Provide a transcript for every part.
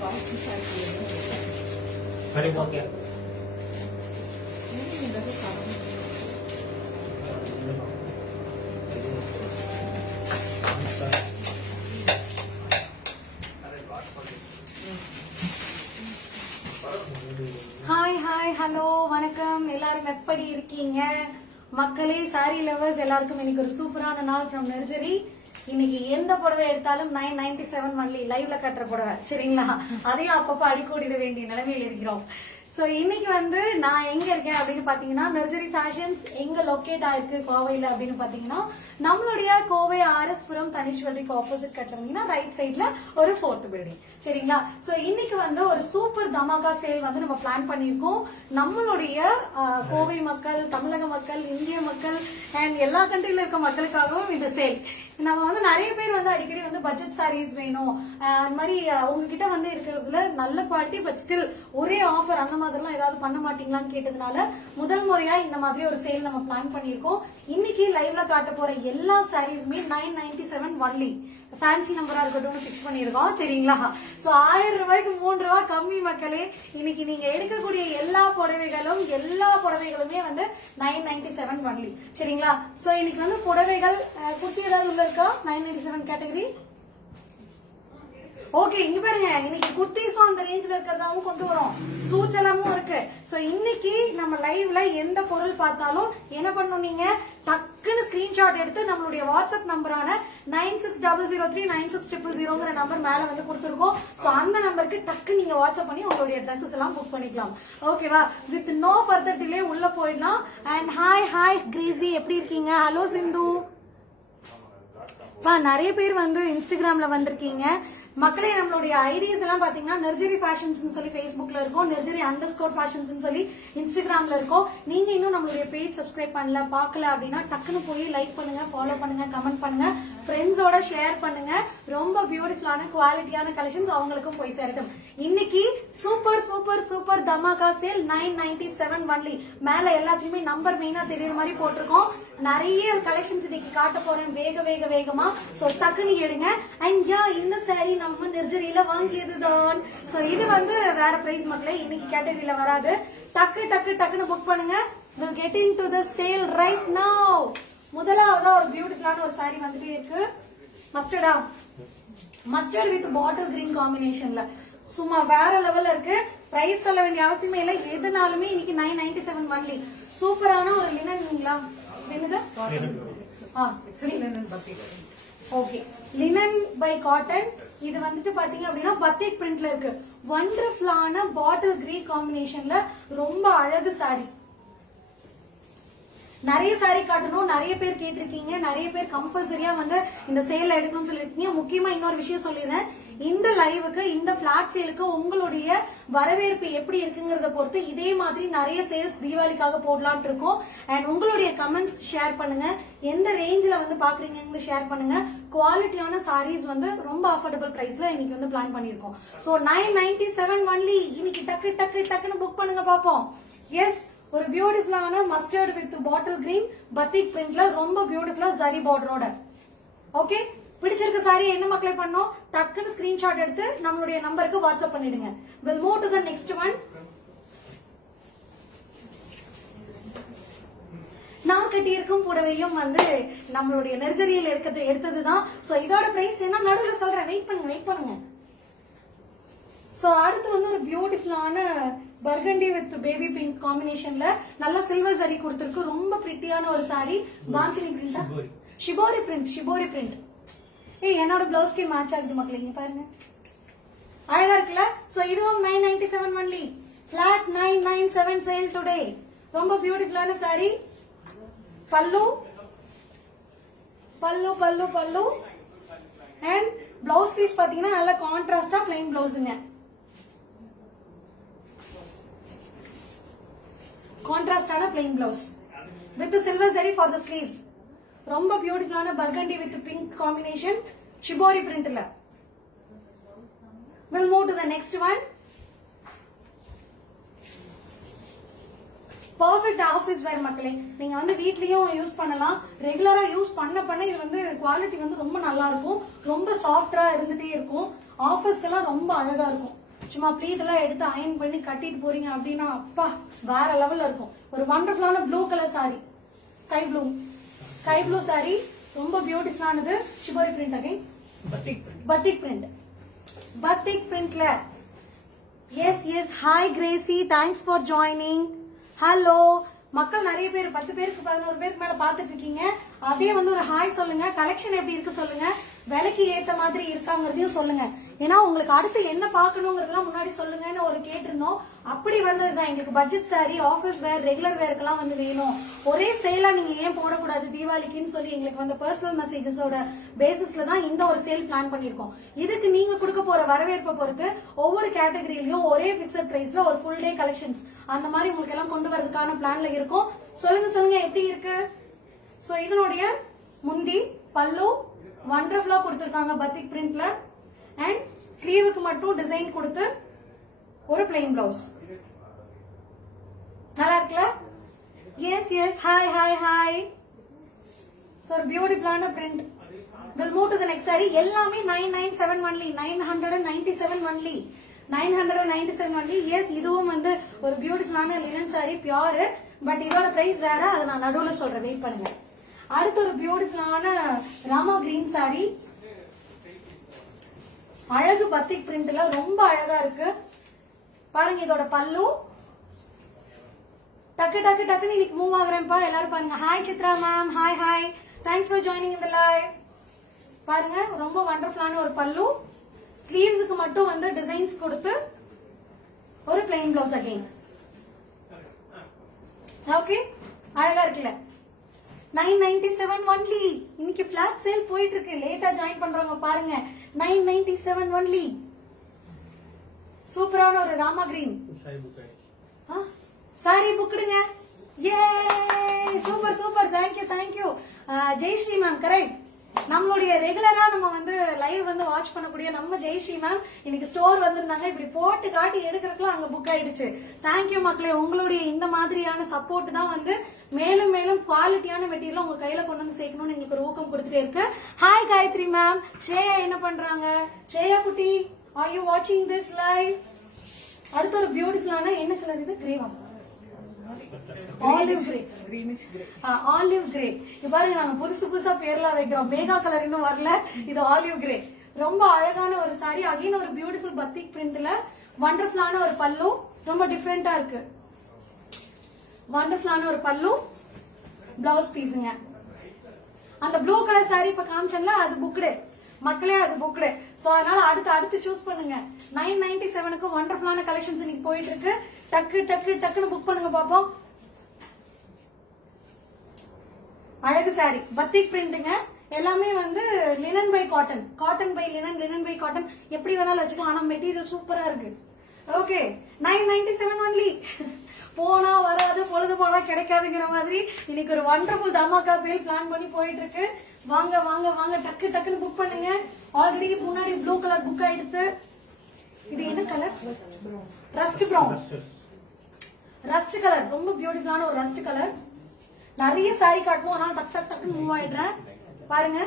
अरे वो क्या ஹாய் ஹாய் ஹலோ வணக்கம். எல்லாரும் எப்படி இருக்கீங்க மக்களே? சாரி லவர்ஸ் எல்லாருக்கும் இன்னைக்கு ஒரு சூப்பரான நாள் ஃப்ரம் நர்சரி. இன்னைக்கு எந்த புடவை எடுத்தாலும் 997 ஒன்லி லைவ்ல கட்டுற புடவை, சரிங்களா? அதையும் அப்பப்ப அடிக்கோடிட வேண்டிய நிலைமையில் இருக்கிறோம். சோ இன்னைக்கு வந்து நான் எங்க இருக்கேன் அப்படின்னு பாத்தீங்கன்னா, நர்சரி ஃபேஷன்ஸ் எங்க லொக்கேட் ஆயிருக்கு கோவையில அப்படின்னு பாத்தீங்கன்னா, நம்மளுடைய கோவை ஆர்எஸ்புரம் தனீஸ்வரிக்கு ஆப்போசிட் கட்டுறீங்கன்னா ரைட் சைட்ல ஒரு 4th பில்டிங், சரிங்களா? சோ இன்னைக்கு வந்து ஒரு சூப்பர் தமாகா சேல் வந்து நம்ம பிளான் பண்ணிருக்கோம். நம்மளுடைய கோவை மக்கள், தமிழக மக்கள், இந்திய மக்கள் அண்ட் எல்லா கண்ட்ரில இருக்க மக்களுக்காகவும் இந்த சேல். நம்ம வந்து நிறைய பேர் வந்து அடிக்கடி வந்து பட்ஜெட் சாரீஸ் வேணும், அந்த மாதிரி உங்ககிட்ட வந்து இருக்கிறதுல நல்ல குவாலிட்டி பட் ஸ்டில் ஒரே ஆஃபர் அந்த மாதிரிலாம் ஏதாவது பண்ண மாட்டீங்களான்னு கேட்டதுனால முதல் முறையா இந்த மாதிரி ஒரு சேல் நம்ம பிளான் பண்ணிருக்கோம். இன்னைக்கு லைவ்ல காட்ட போற எல்லா சாரீஸுமே 997 ஒன்லி. ஃபேன்சி நம்பரா இருக்கட்டும் பிக்ஸ் பண்ணிருக்கோம், சரிங்களா? சோ 1000 ரூபாய்க்கு 3 ரூபாய் கம்மி மக்களே. இன்னைக்கு நீங்க எடுக்கக்கூடிய எல்லா புடவைகளுமே வந்து 997 ஒன்லி, சரிங்களா? சோ இன்னைக்கு வந்து புடவைகள் குட்டி ஏதாவது உள்ள இருக்கா 997 கேட்டகரி? ஓகே, இங்க பாருங்க, இன்னைக்கு குர்த்திஸும் அந்த ரேஞ்ச்ல இருக்கிறதாவும் கொண்டு வரோம், சூட்ஸ் எல்லாமும் இருக்கு. சோ இன்னைக்கு நம்ம லைவ்ல எந்த பொருள் பார்த்தாலும் என்ன பண்ணணும், நீங்க டக்குன்னு ஸ்கிரீன்ஷாட் எடுத்து நம்மளுடைய வாட்ஸ்அப் நம்பரான 9600396000 நம்பர் மேல வந்து கொடுத்துருக்கோம். சோ அந்த நம்பருக்கு டக்கு நீங்க வாட்ஸ்அப் பண்ணி உங்களுடைய ட்ரெஸ்ஸஸ் எல்லாம் புக் பண்ணிக்கலாம், ஓகேவா? வித் நோ ஃபர்தர் டிலே உள்ள போயிடலாம். அண்ட் ஹாய் கிரீசி, எப்படி இருக்கீங்க? ஹலோ சிந்து. நிறைய பேர் வந்து இன்ஸ்டாகிராம்ல வந்திருக்கீங்க மக்களே. நம்மளுடைய ஐடியாஸ் எல்லாம் பாத்தீங்கன்னா நர்சரி ஃபேஷன்ஸ் சொல்லி Facebookல இருக்கும், நர்சரி _ஃபேஷன்ஸ் சொல்லி இன்ஸ்டாகிராம்ல இருக்கும். நீங்க இன்னும் நம்மளுடைய பேஜ் சப்ஸ்கிரைப் பண்ணல, பார்க்கல அப்படின்னா டக்குன்னு போய் லைக் பண்ணுங்க, ஃபாலோ பண்ணுங்க, கமெண்ட் பண்ணுங்க, ஃப்ரெண்ட்ஸோட ஷேர் பண்ணுங்க. ரொம்ப பியூட்டிஃபுல்லான குவாலிட்டியான கலெக்ஷன்ஸ் அவங்களுக்கும் போய் சேரட்டும். இன்னைக்கு சூப்பர் சூப்பர் சூப்பர் தமாகா சேல் 997 ஒன்லி. மேல எல்லாத்தையுமே நம்பர் மெயினா தெரியுற மாதிரி போட்டிருக்கோம். நிறைய கலெக்ஷன்ஸ் இன்னைக்கு காட்ட போறேன் வேகமா. சோ டக்குன்னு எடுங்க. அண்ட் இந்த சாரி நம்ம நர்சரியில வாங்கியதுதான். சோ இது வந்து வேற பிரைஸ் மக்களே, இன்னைக்கு கேட்டகரியில வராது. டக்குன்னு புக் பண்ணுங்க. we'll get into the sale right now. முதலாவதா ஒரு பியூட்டிஃபுல்லான ஒரு சாரி வந்துட்டே இருக்கு. மஸ்டர்ட் வித் பாட்டில் கிரீன் காம்பினேஷன்ல சும்மா வேற லெவல்ல இருக்கு. பிரைஸ் சொல்ல வேண்டிய அவசியமே இல்லை, எதுனாலுமே இன்னைக்கு 997 ஒன்லி. சூப்பரான ஒரு லினன்ங்களா? Okay, linen by cotton. இது வந்துட்டு பாத்தீங்க அப்படின்னா பத்திக் பிரிண்ட்ல இருக்கு. வண்டர்ஃபுல்லான பாட்டில் கிரீன் காம்பினேஷன்ல ரொம்ப அழகு சாரி. நிறைய சாரி காட்டணும், நிறைய பேர் கேட்டிருக்கீங்க, நிறைய பேர் கம்பல்சரியா வந்து இந்த சேல்ல எடுக்கணும்னு சொல்லிருக்கீங்க. முக்கியமா இன்னொரு விஷயம் சொல்லிடுறேன், இந்த லைவுக்கு, இந்த பிளாட் சேலுக்கு உங்களுடைய வரவேற்பு எப்படி இருக்குங்கிறத பொறுத்து இதே மாதிரி நிறைய சேல்ஸ் தீபாவளிக்காக போடலான் இருக்கோம். அண்ட் உங்களுடைய கமெண்ட்ஸ் ஷேர் பண்ணுங்க, எந்த ரேஞ்சில வந்து பாக்குறீங்கன்னு ஷேர் பண்ணுங்க. குவாலிட்டியான சாரீஸ் வந்து ரொம்ப அஃபோர்டபுள் பிரைஸ்ல இன்னைக்கு வந்து பிளான் பண்ணிருக்கோம். So 997 only. இன்னைக்கு டக்குன்னு புக் பண்ணுங்க பாப்போம். எஸ், ஒரு பியூட்டிஃபுல்லான மஸ்டர்ட் வித் பாட்டில் கிரீன் பத்திக் பிரிண்ட்ல ரொம்ப பியூட்டிஃபுல்லா ஜரி பார்டரோட. ஓகே, பிடிச்சிருக்க சாரி என்ன மக்களே பண்ணோம், டக்குன்னு ஸ்கிரீன்ஷாட் எடுத்து நம்மளுடைய நம்பருக்கு வாட்ஸ்அப் பண்ணிடுங்க. we'll move to the next one. நான் கட்டியிருக்கும் புடவையும் வந்து நம்மளுடைய நர்சரியில் எடுத்ததுதான். சோ இதோட பிரைஸ் என்ன நடுவில் சொல்றேன், வெயிட் பண்ணுங்க. சோ அடுத்து வந்து ஒரு பியூட்டிஃபுல்லான பர்கண்டி வித் பேபி பிங்க் காம்பினேஷன்ல நல்ல சில்வர் ஜரி கொடுத்திருக்கு. ரொம்ப பிரிட்டியான ஒரு சாரி. பாந்தினி பிரிண்டா? Shibori print. என்னோட பிளவுஸ்க்கு மேட்ச் ஆகுது மக்களே, இங்க பாருங்க, அழகா இருக்குல்ல? சோ இதுவும் 997 ஒன்லி. Plot 997 sale today. ரொம்ப பியூட்டிஃபுல்லான சாரி. பல்லு அண்ட் பிளவுஸ் பீஸ் பாத்தீங்கன்னா நல்ல கான்ட்ராஸ்டா பிளைன் பிளவுஸுங்க. கான்ட்ராஸ்டான plain blouse with silver zari for the sleeves. ரொம்ப பியூட்டிஃபுல்லான burgundy with pink combination, shibori பிரிண்ட்ல. we'll move to the next one. Perfect office wear மக்களே. நீங்க வந்து வீட்லயும் யூஸ் பண்ணலாம், ரெகுலரா யூஸ் பண்ண இது வந்து குவாலிட்டி வந்து ரொம்ப நல்லா இருக்கும், ரொம்ப சாஃப்டா இருந்துட்டே இருக்கும். ஆஃபீஸ்க்கு எல்லாம் ரொம்ப அழகா இருக்கும். சும்மா ப்ளீட் எல்லாம் எடுத்து அயன் பண்ணி கட்டிட்டு போறீங்க அப்படின்னா அப்பா வேற லெவல்ல இருக்கும். ஒரு வண்டர்ஃபுல்லான blue colour sari, sky blue sari, ரொம்ப பியூட்டிஃபுல்லானது. ஷிபோரி பிரிண்ட் அகைன், பத்திக் பிரிண்ட்ல. Yes hi Gracy, thanks for joining. Hello மக்கள், நிறைய பேர் 10 பேருக்கு 11 பேருக்கு மேல பாத்துட்டு இருக்கீங்க. அப்படியே வந்து ஒரு ஹாய் சொல்லுங்க. கலெக்ஷன் எப்படி இருக்கு சொல்லுங்க, விலைக்கு ஏத்த மாதிரி இருக்காங்கிறதையும் சொல்லுங்க. ஏன்னா உங்களுக்கு அடுத்து என்ன பாக்கணுங்கிறதெல்லாம் முன்னாடி சொல்லுங்கன்னு ஒரு கேட்டிருந்தோம். அப்படி வந்ததுதான் எங்களுக்கு budget sari, office wear, regular வேர்க்கெல்லாம் வந்து வேணும். ஒரே சேலா நீங்க ஏன் போடக்கூடாது தீபாவளிக்குன்னு சொல்லி எங்களுக்கு வந்து பர்சனல் மெசேஜஸோட பேசிஸ்ல தான் இந்த ஒரு சேல் பிளான் பண்ணிருக்கோம். இதுக்கு நீங்க கொடுக்க போற வரவேற்பை பொறுத்து ஒவ்வொரு கேட்டகரியிலயும் ஒரே பிக்சட் பிரைஸ்ல ஒரு ஃபுல் டே கலெக்ஷன்ஸ் அந்த மாதிரி உங்களுக்கு எல்லாம் கொண்டு வரதுக்கான பிளான்ல இருக்கும். சொல்லுங்க எப்படி இருக்கு. சோ இதனுடைய முந்தி பல்லு வண்டர்ஃபுல்லா கொடுத்திருக்காங்க பத்திக் பிரிண்ட்ல. அண்ட் ஸ்லீவுக்கு மட்டும் டிசைன் கொடுத்து ஒரு பிளெயின் பிளவுஸ். நல்லா இருக்குல்ல? Yes hi. சோ ஒரு பியூட்டிஃபுல்லான print. We'll move to the next saree. எல்லாமே 997 only, 997 only, 997 only. எஸ் இதுவும் வந்து ஒரு பியூட்டிஃபுல்லான லினன் சாரி, பியூர். பட் இதோட பிரைஸ் வேற, அதை நான் நடுவுல சொல்றேன், வெயிட் பண்ணுங்க. அடுத்து ஒரு பியூட்டிஃபுல்லான ராமா கிரீன் சாரி, அழகு பத்திக் பிரிண்ட்ல ரொம்ப அழகா இருக்கு பாருங்க. இதோட பல்லு டக்குன்னு இன்னைக்கு மூவ் ஆகுறேன்ப்பா. எல்லாரும் பாருங்க. Hi Chitra ma'am, hi, thanks for joining இந்த லைவ். பாருங்க ரொம்ப வண்டர்ஃபுல்லான ஒரு பல்லு. ஸ்லீவ்ஸுக்கு மட்டும் வந்து டிசைன்ஸ் கொடுத்து ஒரு பிளெயின் பிளவுஸ் அகைன். ஓகே, அழகா இருக்குல்ல? 997 only. இன்னைக்கு பிளாட் சேல் போயிட்டு இருக்கு. லேட்டா ஜாயின் பண்றவங்க பாருங்க, 997 only. சூப்பரான ஒரு ராமா கிரீன் சாரி புக்குடுங்க. ஏ super, thank you. Jayashree ma'am, correct. நம்மளுடைய ரெகுலரா நம்ம வந்து லைவ் வந்து வாட்ச் பண்ணக்கூடிய நம்ம ஜெயஸ்ரீ மேம் இன்னைக்கு ஸ்டோர் வந்திருந்தாங்க. இப்படி போட்டு காட்டி எடுக்கிறதுக்குலாம் அங்க புக் ஆயிடுச்சு. தேங்க்யூ மக்களே, உங்களுடைய இந்த மாதிரியான சப்போர்ட் தான் வந்து மேலும் குவாலிட்டியான மெட்டீரியல் உங்க கையில கொண்டு வந்து சேர்க்கணும்னு எங்களுக்கு ஒரு ஊக்கம் கொடுத்துட்டே இருக்கு. Hi Gayatri ma'am. ஸ்ரேயா என்ன பண்றாங்க? ஸ்ரேயா குட்டி, ஆர் யூ வாட்சிங் திஸ் லைவ்? அடுத்து ஒரு பியூட்டிஃபுல்லான என்ன கலர் இது? கிரேவா, ஆலிவ் கிரே. இது பாருங்க, நாங்க புதுசா பேர்லாம் வைக்கிறோம். மேகா கலர் இன்னும் வரல. இது ஆலிவ் கிரே. ரொம்ப அழகான ஒரு சாரி. அகைன் ஒரு பியூட்டிஃபுல் பத்திக் பிரிண்ட்ல வண்டர்ஃபுல்லான ஒரு பல்லு. ரொம்ப டிஃபரெண்டா இருக்கு. வண்டர்ஃபுல்லான ஒரு பல்லு, பிளவுஸ் பீஸுங்க. அந்த ப்ளூ கலர் சாரி இப்ப காமிச்சல, அது புக்டு மக்களே, அது புக்டு. சோ அதனால அடுத்து சூஸ் பண்ணுங்க. 997க்கு வண்டர்ஃபுல்லான கலெக்ஷன்ஸ் இன்னைக்கு போயிட்டு இருக்கு. டக்குன்னு புக் பண்ணுங்க பாப்போம். அழகு சாரி, பத்திக் பிரிண்ட்ங்க. எல்லாமே வந்து linen by cotton by linen எப்படி வேணாலும் வச்சுக்கலாம். ஆனா மெட்டீரியல் சூப்பரா இருக்கு. Okay, 997 only. போனா வராது, பொழுது போனா கிடைக்காதுங்கிற மாதிரி இன்னைக்கு ஒரு வண்டர்ஃபுல் தமாக்கா சேல் பிளான் பண்ணி போயிட்டு இருக்கு. வாங்க டக்குன்னு புக் பண்ணுங்க. ஆல்ரெடி முன்னாடி ப்ளூ கலர் புக் ஆயிடுத்து. இது என்ன colour? Rust brown. Rust colour ரொம்ப பியூட்டிஃபுல்லான ஒரு ரஸ்ட் கலர். நிறைய சாரி காட்டுவோம், அதனால டக்குன்னு மூவ் ஆயிடுறேன். பாருங்க,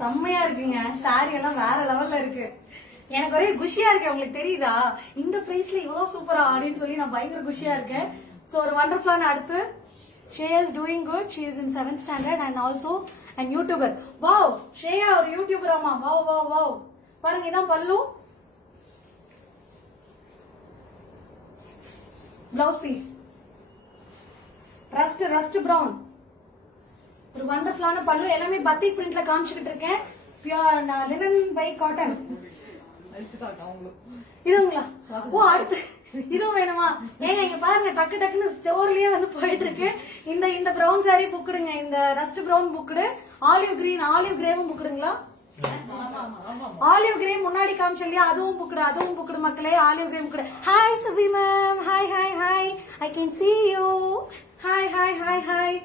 செம்மையா இருக்குங்க. சாரி எல்லாம் வேற லெவல்ல இருக்கு. எனக்கு ஒரே குஷியா இருக்கு. உங்களுக்கு தெரியுதா இந்த பிரைஸ்ல இவ்வளவு சூப்பரா அப்படின்னு சொல்லி நான் பயங்கர குஷியா இருக்கேன். சோ ஒரு வண்டர்ஃபுல்லான அடுத்து Shreya is doing good. She is in 7th standard and also an YouTuber. Wow, Shreya ஒரு YouTuber ஆமா. Wow. பாருங்க, இதான் பல்லு, பிளவுஸ் பீஸ், ரஸ்ட் பிரவுன். ஒரு வண்டர்ஃபுல்லான பல்லு. எல்லாமே பத்திக் பிரிண்ட்ல காமிச்சுக்கிட்டு இருக்கேன். Pure linen by cotton. இதுங்களா? ஓ, அடுத்து இதுவும் வேணுமா? ஏங்க இங்க பாருங்க, டக்குன்னு ஸ்டோர்லயே வந்து போயிட்டு இருக்கு. இந்த பிரவுன் சாரி புக்குடுங்க. இந்த ரஸ்ட் பிரவுன் புக்குடு. ஆலிவ் கிரேவும் புக்குடுங்களா? ஆலிவ் கிரே முன்னாடி காமிச்சு இல்லையா, அதுவும் புக்குடு மக்களே. ஆலிவ் கிரே புக்குடு. Hi Subi ma'am, hi. I can see you. Hi.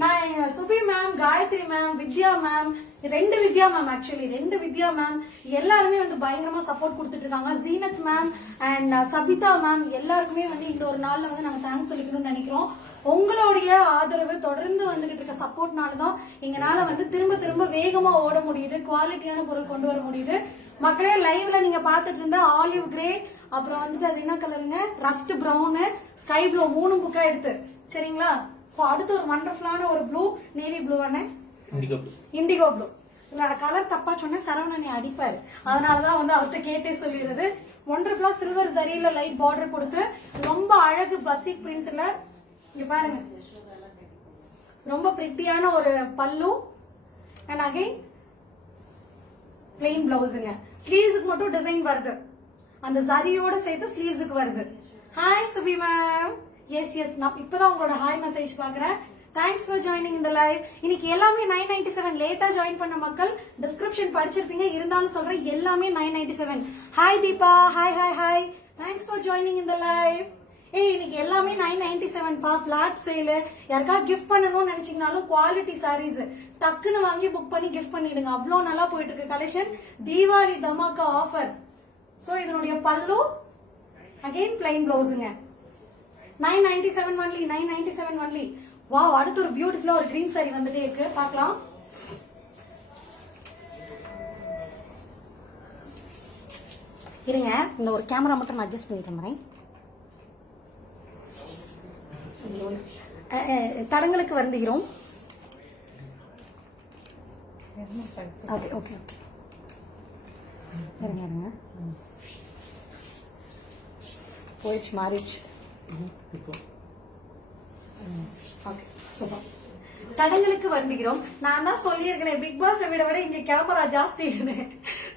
நான் Subi ma'am, Gayathri ma'am, Vidya ma'am, ரெண்டு வித்யா மேம் எல்லாருமே வந்து பயங்கரமா சப்போர்ட் கொடுத்துட்டு இருக்காங்க. Zeenat ma'am and Sabitha ma'am எல்லாருக்குமே வந்து இந்த ஒரு நாள்ல வந்து நாங்க தேங்க்ஸ் சொல்லிக்கணும்னு நினைக்கிறோம். உங்களுடைய ஆதரவு தொடர்ந்து வந்துகிட்டு இருக்க சப்போர்ட்னாலதான் எங்களால வந்து திரும்ப திரும்ப வேகமா ஓட முடியுது, குவாலிட்டியான பொருள் கொண்டு வர முடியுது. மக்களே லைவ்ல நீங்க பாத்துட்டு இருந்த ஆலிவ் கிரே, அப்புறம் வந்துட்டு அது என்ன கலருங்க, ரஸ்ட் பிரவுன், ஸ்கை ப்ளூ 3 புக்கா எடுத்து சரிங்களா. சோ அடுத்து ஒரு வண்டர்ஃபுல்லான ஒரு blue, navy blue, indigo blue. Colour தப்பா சொன்னா சரவணனை அடிப்பாரு, அதனாலதான் வந்து அவர்கிட்ட கேட்டே சொல்லிடுறது. ஒண்டர்ஃபுல்லா சில்வர் சரியில லைட் பார்டர் கொடுத்து ரொம்ப அழகு பத்திக் பிரிண்ட்ல இங்க பாருங்க, ரொம்ப பிரிட்டியான ஒரு பல்லு அண்ட் அகைன் பிளெயின் பிளவுஸுங்க. ஸ்லீவ்ஸுக்கு மட்டும் டிசைன் வருது, அந்த சரியோட சேர்த்து ஸ்லீவ்ஸுக்கு வருது. Hi Subi ma'am. S S, நான் இப்பதான் உங்களோட ஹாய் மெசேஜ் பாக்குறேன். தேங்க்ஸ் ஃபார் ஜாயினிங் இந்த லைவ். இன்னைக்கு எல்லாமே 997. லேட்டா ஜாயின் பண்ண மக்கள் டிஸ்கிரிப்ஷன் படிச்சிருப்பீங்க, இருந்தாலும் சொல்றேன் எல்லாமே 997. Hi Deepa, hi hi hi, thanks for joining இந்த லைவ். இன்னைக்கு எல்லாமே 997 பா, பிளாட் சேல். யாருக்கா கிஃப்ட் பண்ணணும்னு நினைச்சீங்கனாலும் குவாலிட்டி சாரீஸ் டக்குன்னு வாங்கி புக் பண்ணி கிஃப்ட் பண்ணிடுங்க. அவ்வளவு நல்லா போயிட்டு இருக்கு collection, Deepavali dhamaka offer. So இதனுடைய பல்லு அகைன் பிளைன் பிளவுஸுங்க. 997 ஒன்லி, 997 ஒன்லி. வாவ், அடுத்து ஒரு பியூட்டிஃபுல்லா ஒரு கிரீன் சாரி வந்துட்டே இருக்கு, பார்க்கலாம். இருங்க, இந்த ஒரு கேமரா மட்டும் நான் அட்ஜஸ்ட் பண்ணிட்டு வரேன். தடங்களுக்கு வருந்துகிறோம். ஓகே ஓகே ஓகே, இருங்க இருங்க, போயிடுச்சு, மாறிடுச்சு. Okay super. தடங்களுக்கு வருந்துகிறோம். நான் தான் சொல்லியிருக்கேன், பிக் பாஸ் விட இங்க கேமரா ஜாஸ்தி,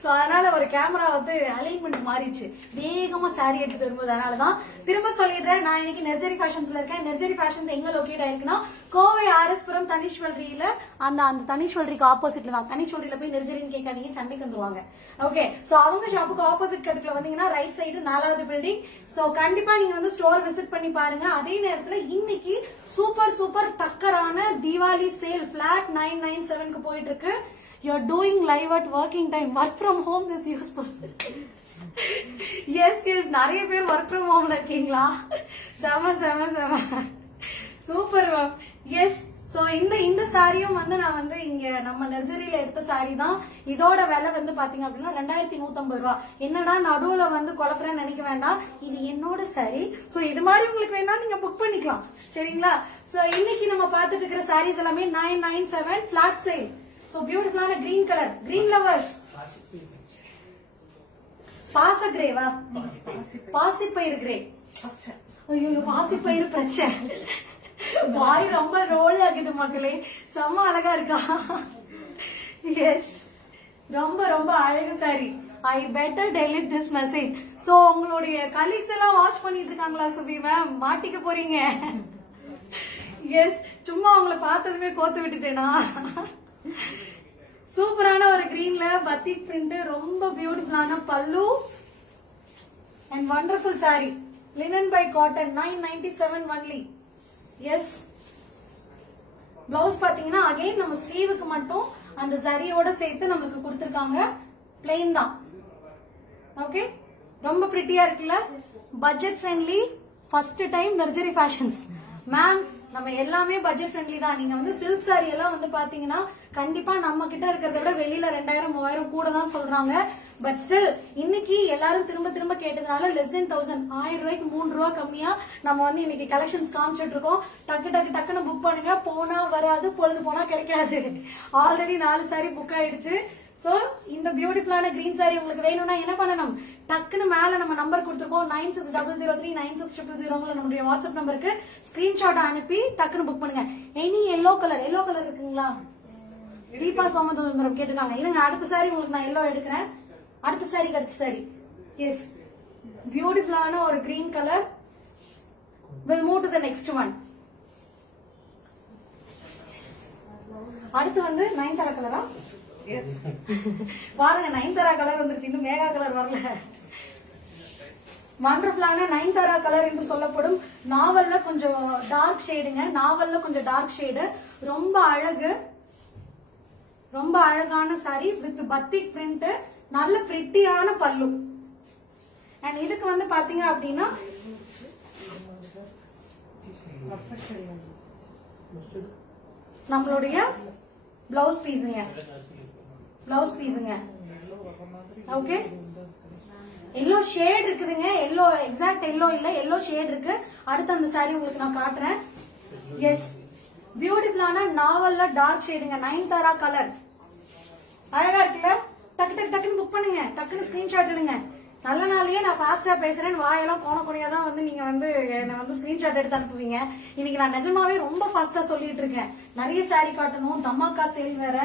சோ அதனால ஒரு கேமரா வந்து அலைன்மெண்ட் மாறிடுச்சு வேகமா சாரி எடுத்து வரும்போது. அதனாலதான் திரும்ப சொல்லிடுறேன், நான் இன்னைக்கு நெர்ஜரி ஃபேஷன்ஸ்ல இருக்கேன். நெர்ஜரி ஃபேஷன்ஸ் எங்க லொகேட் ஆயிருக்குன்னா கோவை ஆர்எஸ்புரம் தனிஷ் ஜுவல்லரியில, அந்த தனிஷ் ஜுவல்லரிக்கு ஆப்போசிட்ல தான். தனிஷ் ஜுவல்லரியில போய் நெர்ஜரின்னு கேட்காதீங்க, சண்டைக்கு வந்துருவாங்க. ஓகே, சோ அவங்க ஷாப்புக்கு ஆப்போசிட் கட்டுக்குள்ள வந்தீங்கன்னா ரைட் சைடு 4வது பில்டிங். சோ கண்டிப்பா நீங்க வந்து ஸ்டோர் விசிட் பண்ணி பாருங்க. அதே நேரத்துல இன்னைக்கு சூப்பர் சூப்பர் டக்கரான தீபாவளி சேல் பிளாட் 997க்கு போயிட்டு இருக்கு. You're doing live at working time. Work from home is useful. Yes, yes. நிறைய பேர் work from home இருக்கீங்களா? செம செம செம சூப்பர் மேம். எஸ், சோ இந்த சாரியும் வந்து நான் வந்து இங்க நம்ம நெர்ஜரியில எடுத்த சாரி தான். இதோட விலை வந்து பாத்தீங்க அப்படின்னா 2150 ரூபாய். என்னடா நடுவுல வந்து குழப்பறேன்னு நினைக்க வேண்டாம், இது என்னோட சாரி. சோ இது மாதிரி உங்களுக்கு வேணா நீங்க புக் பண்ணிக்கலாம் சரிங்களா. சோ இன்னைக்கு நம்ம பாத்துட்டு இருக்கிற சாரீஸ் எல்லாமே 997 flat sale. So beautiful green color, green lovers. பாச கிரேவா, பாசிப்பயிறு கிரே. ஐயோ பாசிப்பயிறு பிரச்சனை, வாய் ரொம்ப ரோல் ஆகுது மக்களே, செம்ம அழகா இருக்கா. எஸ், ரொம்ப ரொம்ப அழகு sorry. I better delete this message. So உங்களுடைய கலீக்ஸ் எல்லாம் வாட்ச் பண்ணிட்டு இருக்காங்களா சுபி மேம்? மாட்டிக்க போறீங்க. எஸ், சும்மா உங்களை பார்த்ததுமே கோத்து விட்டுட்டேனா. சூப்பரான ஒரு கிரீன்ல பத்திக் பிரிண்ட், ரொம்ப பியூட்டிஃபுல்லான pallu and wonderful sari. Linen by cotton 997 only. Yes, blouse பாத்தீங்கன்னா அகைன் நம்ம ஸ்லீவுக்கு மட்டும் அந்த சரியோட சேர்த்து நம்மளுக்கு கொடுத்திருக்காங்க. பிளெயின் தான். ஓகே, ரொம்ப பிரிட்டியா இருக்குல்ல, budget friendly. First time Nerjari fashions ma'am. நம்ம எல்லாமே பட்ஜெட் ஃப்ரெண்ட்லி தான். நீங்க வந்து சில்க் சாரி எல்லாம் வந்து பாத்தீங்கன்னா கண்டிப்பா நம்ம கிட்ட இருக்கிறத விட வெளியில 2000 3000 கூட தான் சொல்றாங்க. பட் ஸ்டில் இன்னைக்கு எல்லாரும் திரும்ப திரும்ப கேட்டதுனால less than 1000, 1000 ரூபாய்க்கு 3 ரூபாய் கம்மியா நம்ம வந்து இன்னைக்கு கலெக்ஷன்ஸ் காமிச்சிட்டு இருக்கோம். டக்கு டக்கு டக்குன்னு புக் பண்ணுங்க, போனா வராது, பொழுது போனா கிடைக்காது. ஆல்ரெடி 4 சாரி புக் ஆயிடுச்சு. சோ இந்த பியூட்டிஃபுல்லான கிரீன் சாரி உங்களுக்கு வேணும்னா என்ன பண்ணணும், டக்குன்னு மேல நம்ம நம்பர் கொடுத்துருக்கோம் 9600396000 நம்மளுடைய வாட்ஸ்அப் நம்பருக்கு ஸ்கிரீன்ஷாட் அனுப்பி டக்குன்னு புக் பண்ணுங்க. எனி எல்லோ கலர் இருக்குங்களா? தீபா சோமசுந்தரம் கேட்டுக்காங்க. இருங்க, அடுத்த சாரி உங்களுக்கு நான் எல்லோ எடுக்கிறேன். அடுத்த சாரி எஸ், பியூட்டிஃபுல்லான ஒரு green colour. Will move to the next one. அடுத்து வந்து நயன்தாரா கலரா? பாருங்க, நயன்தாரா கலர் வந்துருச்சு, இன்னும் மேகா கலர் வரல. வண்டர்ஃபுல்லான நயன்தாரா கலர் என்று சொல்லப்படும் நாவல்ல கொஞ்சம் டார்க் ஷேடுங்க. நாவல்ல கொஞ்சம் டார்க் ஷேடு, ரொம்ப அழகு, ரொம்ப அழகான சாரி வித் பத்திக் பிரிண்ட், நல்ல பிரிட்டியான பல்லு. அண்ட் இதுக்கு வந்து பாத்தீங்க அப்படின்னா நம்மளுடைய பிளவுஸ் பீஸுங்க. பிளவுஸ் பீஸுங்க. ஓகே, எல்லோ ஷேட் இருக்குதுங்க. எல்லோ எக்ஸாக்ட் எல்லோ இல்ல, எல்லோ ஷேட் இருக்கு. அடுத்து அந்த சாரி உங்களுக்கு நான் காட்டுறேன். எஸ், பியூட்டிஃபுல்லான நாவல்ல டார்க் ஷேடுங்க. நயன்தாரா கலர் அழகா இருக்குல்ல. டக்கு டக்கு டக்குன்னு புக் பண்ணுங்க, டக்குன்னு ஸ்கிரீன்ஷாட் எடுங்க. நல்ல நாளையே நான் ஃபாஸ்டா பேசுறேன், வாயெல்லாம் கோணக்கூடியா தான் வந்து நீங்க வந்து என்ன வந்து ஸ்கிரீன்ஷாட் எடுத்து அனுப்புவீங்க. இன்னைக்கு நான் நிஜமாவே ரொம்ப ஃபாஸ்டா சொல்லிட்டு இருக்கேன். நிறைய சாரி காட்டணும், தமாக்கா சேல் வேற.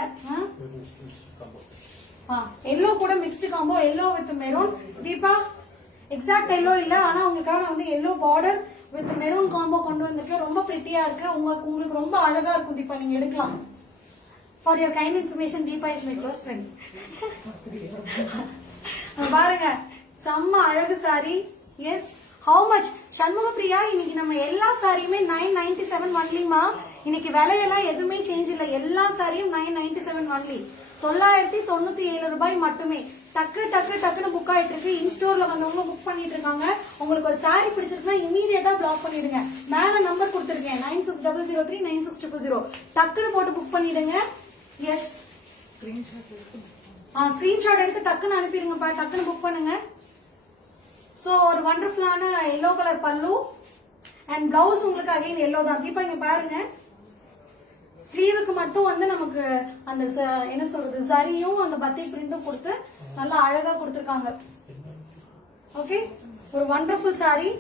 எல்லோ கூட mixed combo, yellow with maroon. Deepa exact yellow இல்ல, ஆனா உங்களுக்காக வந்து yellow border with maroon combo கொண்டு வந்திருக்கேன். ரொம்ப பிரிட்டியா இருக்கு, உங்களுக்கு ரொம்ப அழகா இருக்கும் தீபா, நீங்க எடுக்கலாம். For your kind information, Deepa is my close friend. பாருங்க, செம்ம அழகு sari. Yes, how much? Shanmugapriya, இன்னைக்கு நம்ம எல்லா சாரியுமே 997 ஒன்லிமா. இன்னைக்கு விலையெல்லாம் எதுவுமே சேஞ்ச் இல்ல, எல்லா சாரியும் 997 ஒன்லி. 997 ரூபாய் மட்டுமே. டக்கு டக்கு டக்குன்னு புக் ஆயிட்டு இருக்கு. இன்ஸ்டோர்ல வந்தவங்க புக் பண்ணிட்டு இருக்காங்க. உங்களுக்கு ஒரு சாரி பிடிச்சிருக்குன்னா இமீடியட்டா பிளாக் பண்ணிடுங்க. மேல நம்பர் கொடுத்துருக்கேன் 960003 96000. டக்குன்னு போட்டு புக் பண்ணிடுங்க. எஸ், ஸ்கிரீன்ஷாட் எடுத்து டக்குன்னு அனுப்பிடுங்கப்பா, டக்குன்னு புக் பண்ணுங்க. சோ ஒரு வண்டர்ஃபுல்லான எல்லோ கலர் பல்லு அண்ட் பிளவுஸ் உங்களுக்கு அகைன் எல்லோ தான். இப்ப இங்க பாருங்க, ஸ்லீவுக்கு மட்டும் வந்து நமக்கு அந்த என்ன சொல்றது சரியும் அந்த பத்தி பிரிண்டும் கொடுத்து நல்லா அழகா கொடுத்திருக்காங்க. ஓகே, ஒரு வண்டர்ஃபுல் சாரி,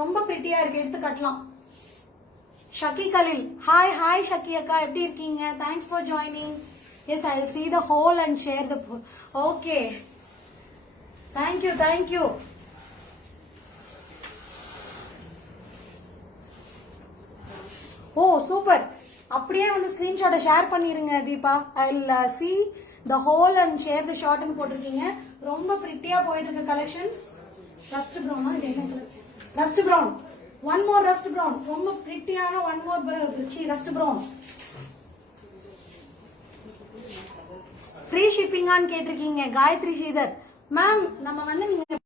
ரொம்ப பிரிட்டியா இருக்கு, எடுத்து கட்டலாம். ஷக்கி கலில், ஹாய் ஹாய் ஷக்கி அக்கா, எப்படி இருக்கீங்க? Thanks for joining. Yes, I will see the whole and share the okay. Thank you, thank you. ஓ சூப்பர், அப்படியே வந்து ஸ்கிரீன்ஷாட்டை ஷேர் பண்ணிருங்க Deepa. I will see the whole and share the shot ன்னு போட்டிருக்கீங்க. ரொம்ப பிரிட்டியா போயிட்டு இருக்கு கலெக்ஷன்ஸ். ரஸ்ட் ப்ரௌனா, இது என்ன colour? Rust brown. One more rust brown, ரொம்ப பிரிட்டியான one more rust brown. Free ஷிப்பிங்கான்னு கேட்டிருக்கீங்க காயத்ரி ஸ்ரீதர் மேம். நம்ம வந்து நீங்க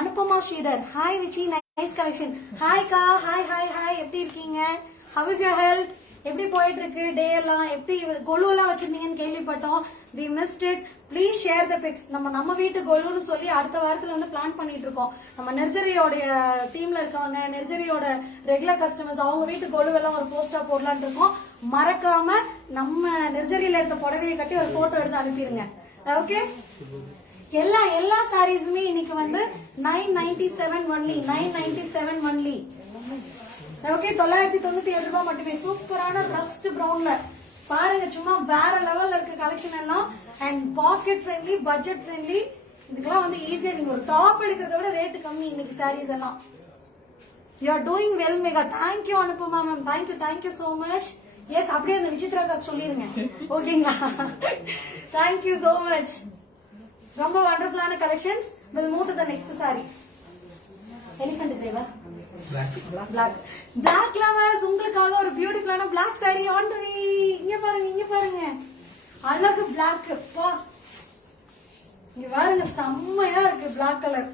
Anupama Sridhar, hi Vichi, nice collection. Hi கா, ஹாய் ஹாய் ஹாய், எப்படி இருக்கீங்க? How is your health? எப்படி போயிட்டு இருக்கு டே எல்லாம்? எப்படி கொலு எல்லாம் வச்சிருந்தீங்கன்னு கேள்விப்பட்டோம். We missed it. Please share the pics. நம்ம வீட்டு கொலுன்னு சொல்லி அடுத்த வாரத்துல வந்து பிளான் பண்ணிட்டு இருக்கோம். நம்ம நெர்ஜரியோட டீம்ல இருக்கவங்க, நெர்ஜரியோட ரெகுலர் கஸ்டமர்ஸ், அவங்க வீட்டு கொலுவெல்லாம் ஒரு போஸ்டா போடலான்னு இருக்கோம். மறக்காம நம்ம நெர்ஜரியில எடுத்த புடவையை கட்டி ஒரு போட்டோ எடுத்து அனுப்பிடுங்க. ஓகே, எல்லா சாரீஸுமே இன்னைக்கு வந்து 997 ஒன்லி, 997 ஒன்லி. ஓகே, 997 ரூபாய் மட்டுமே. சூப்பரான ரஸ்ட் பிரவுன்ல பாருங்க, சும்மா வேற லெவல்ல இருக்க கலெக்ஷன் எல்லாம். And packet friendly, budget friendly. இதுக்கெல்லாம் வந்து ஈஸியா நீங்க ஒரு டாப் எடுக்கிறத விட ரேட் கம்மி இன்னைக்கு சாரீஸ் எல்லாம். You are doing well Megha. Thank you Anupama ma'am, thank you so much. Yes, அப்படியே அந்த விசித்ராக்காக்கு சொல்லிருங்க. ஓகேங்களா? Thank you so much. ரொம்ப வண்டர்ஃபுல்லான collections. Will move to the next sari. Elephant driver black lovers, உங்களுக்காக ஒரு பியூட்டிஃபுல்லான black sari on the way. இங்க பாருங்க அழகு பிளாக். பா, இங்க பாருங்க, செம்மையா இருக்கு பிளாக் கலர்.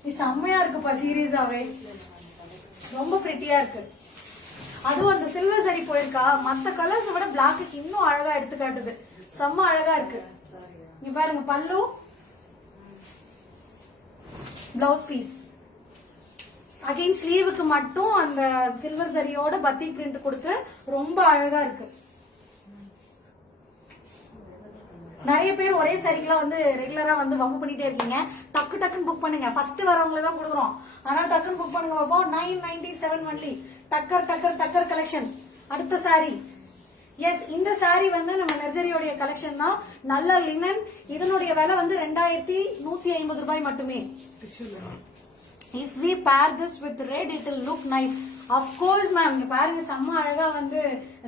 இது செம்மையா இருக்குப்பா, சீரியஸாவே ரொம்ப பிரிட்டியா இருக்கு. அதுவும் அந்த சில்வர் சாரி போயிருக்கா, மத்த கலர்ஸ் விட பிளாக்கு இன்னும் அழகா எடுத்து காட்டுது. செம்ம அழகா இருக்கு. இங்க பாருங்க, பல்லு, பிளவுஸ் பீஸ். அகைன் ஸ்லீவுக்கு மட்டும் அந்த சில்வர் சரியோட பத்தி பிரிண்ட் கொடுத்து ரொம்ப அழகா இருக்கு. நிறைய பேர் ஒரே சாரிக்கெல்லாம் வந்து ரெகுலரா வந்து வம்பு பண்ணிட்டே இருக்கீங்க. டக்கு டக்குன்னு புக் பண்ணுங்க. ஃபர்ஸ்ட் வரவங்களை தான் கொடுக்குறோம், அதனால டக்குன்னு புக் பண்ணுங்க. 997 ஒன்லி. டக்கர் கலெக்ஷன். அடுத்த சாரி. எஸ், இந்த சாரி வந்து நம்ம நெர்ஜரியோடைய கலெக்ஷன் தான். நல்ல லினன். இதனுடைய விலை வந்து 2150 ரூபாய் மட்டுமே. If we pair this with red, it will look nice. Of course ma'am. இங்க பாருங்க, செம்ம அழகா வந்து